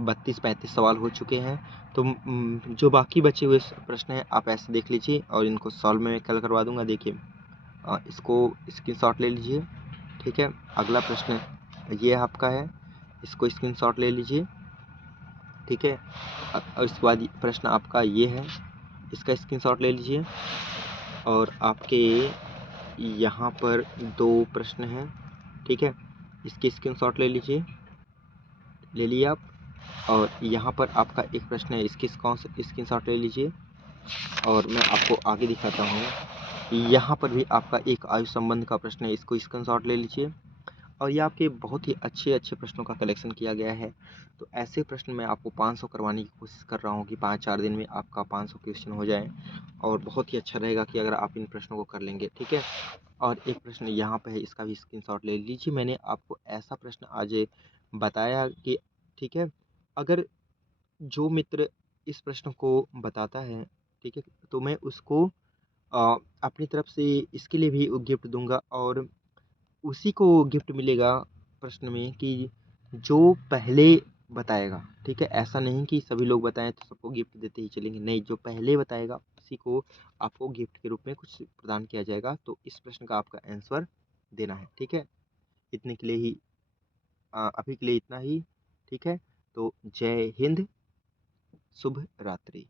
32-35 सवाल हो चुके हैं। तो जो बाकी बचे हुए प्रश्न हैं आप ऐसे देख लीजिए और इनको सॉल्व मैं कल करवा दूंगा। देखिए इसको स्क्रीनशॉट ले लीजिए, ठीक है? अगला प्रश्न ये आपका है, इसको स्क्रीनशॉट ले लीजिए, ठीक है? और इसके बाद प्रश्न आपका ये है, इसका स्क्रीनशॉट ले लीजिए। और आपके यहाँ पर 2 प्रश्न हैं, ठीक है? इसके स्क्रीनशॉट ले लीजिए, ले लिए आप। और यहाँ पर आपका एक प्रश्न है, इसकी स्क्रीनशॉट ले लीजिए। और मैं आपको आगे दिखाता हूँ, यहाँ पर भी आपका एक आयु संबंध का प्रश्न है, इसको स्क्रीनशॉट ले लीजिए। और ये आपके बहुत ही अच्छे प्रश्नों का कलेक्शन किया गया है। तो ऐसे प्रश्न मैं आपको 500 करवाने की कोशिश कर रहा हूँ कि 5-4 दिन में आपका 500 क्वेश्चन हो जाए। और बहुत ही अच्छा रहेगा कि अगर आप इन प्रश्नों को कर लेंगे, ठीक है? और एक प्रश्न यहाँ पे है, इसका भी स्क्रीनशॉट ले लीजिए। मैंने आपको ऐसा प्रश्न आज बताया कि, ठीक है, अगर जो मित्र इस प्रश्न को बताता है, ठीक है, तो मैं उसको अपनी तरफ से इसके लिए भी गिफ्ट दूंगा। और उसी को गिफ्ट मिलेगा प्रश्न में कि जो पहले बताएगा, ठीक है? ऐसा नहीं कि सभी लोग बताएं तो सबको गिफ्ट देते ही चलेंगे, नहीं, जो पहले बताएगा उसी को आपको गिफ्ट के रूप में कुछ प्रदान किया जाएगा। तो इस प्रश्न का आपका आंसर देना है, ठीक है? इतने के लिए ही अभी के लिए इतना ही, ठीक है? तो जय हिंद, शुभ रात्रि।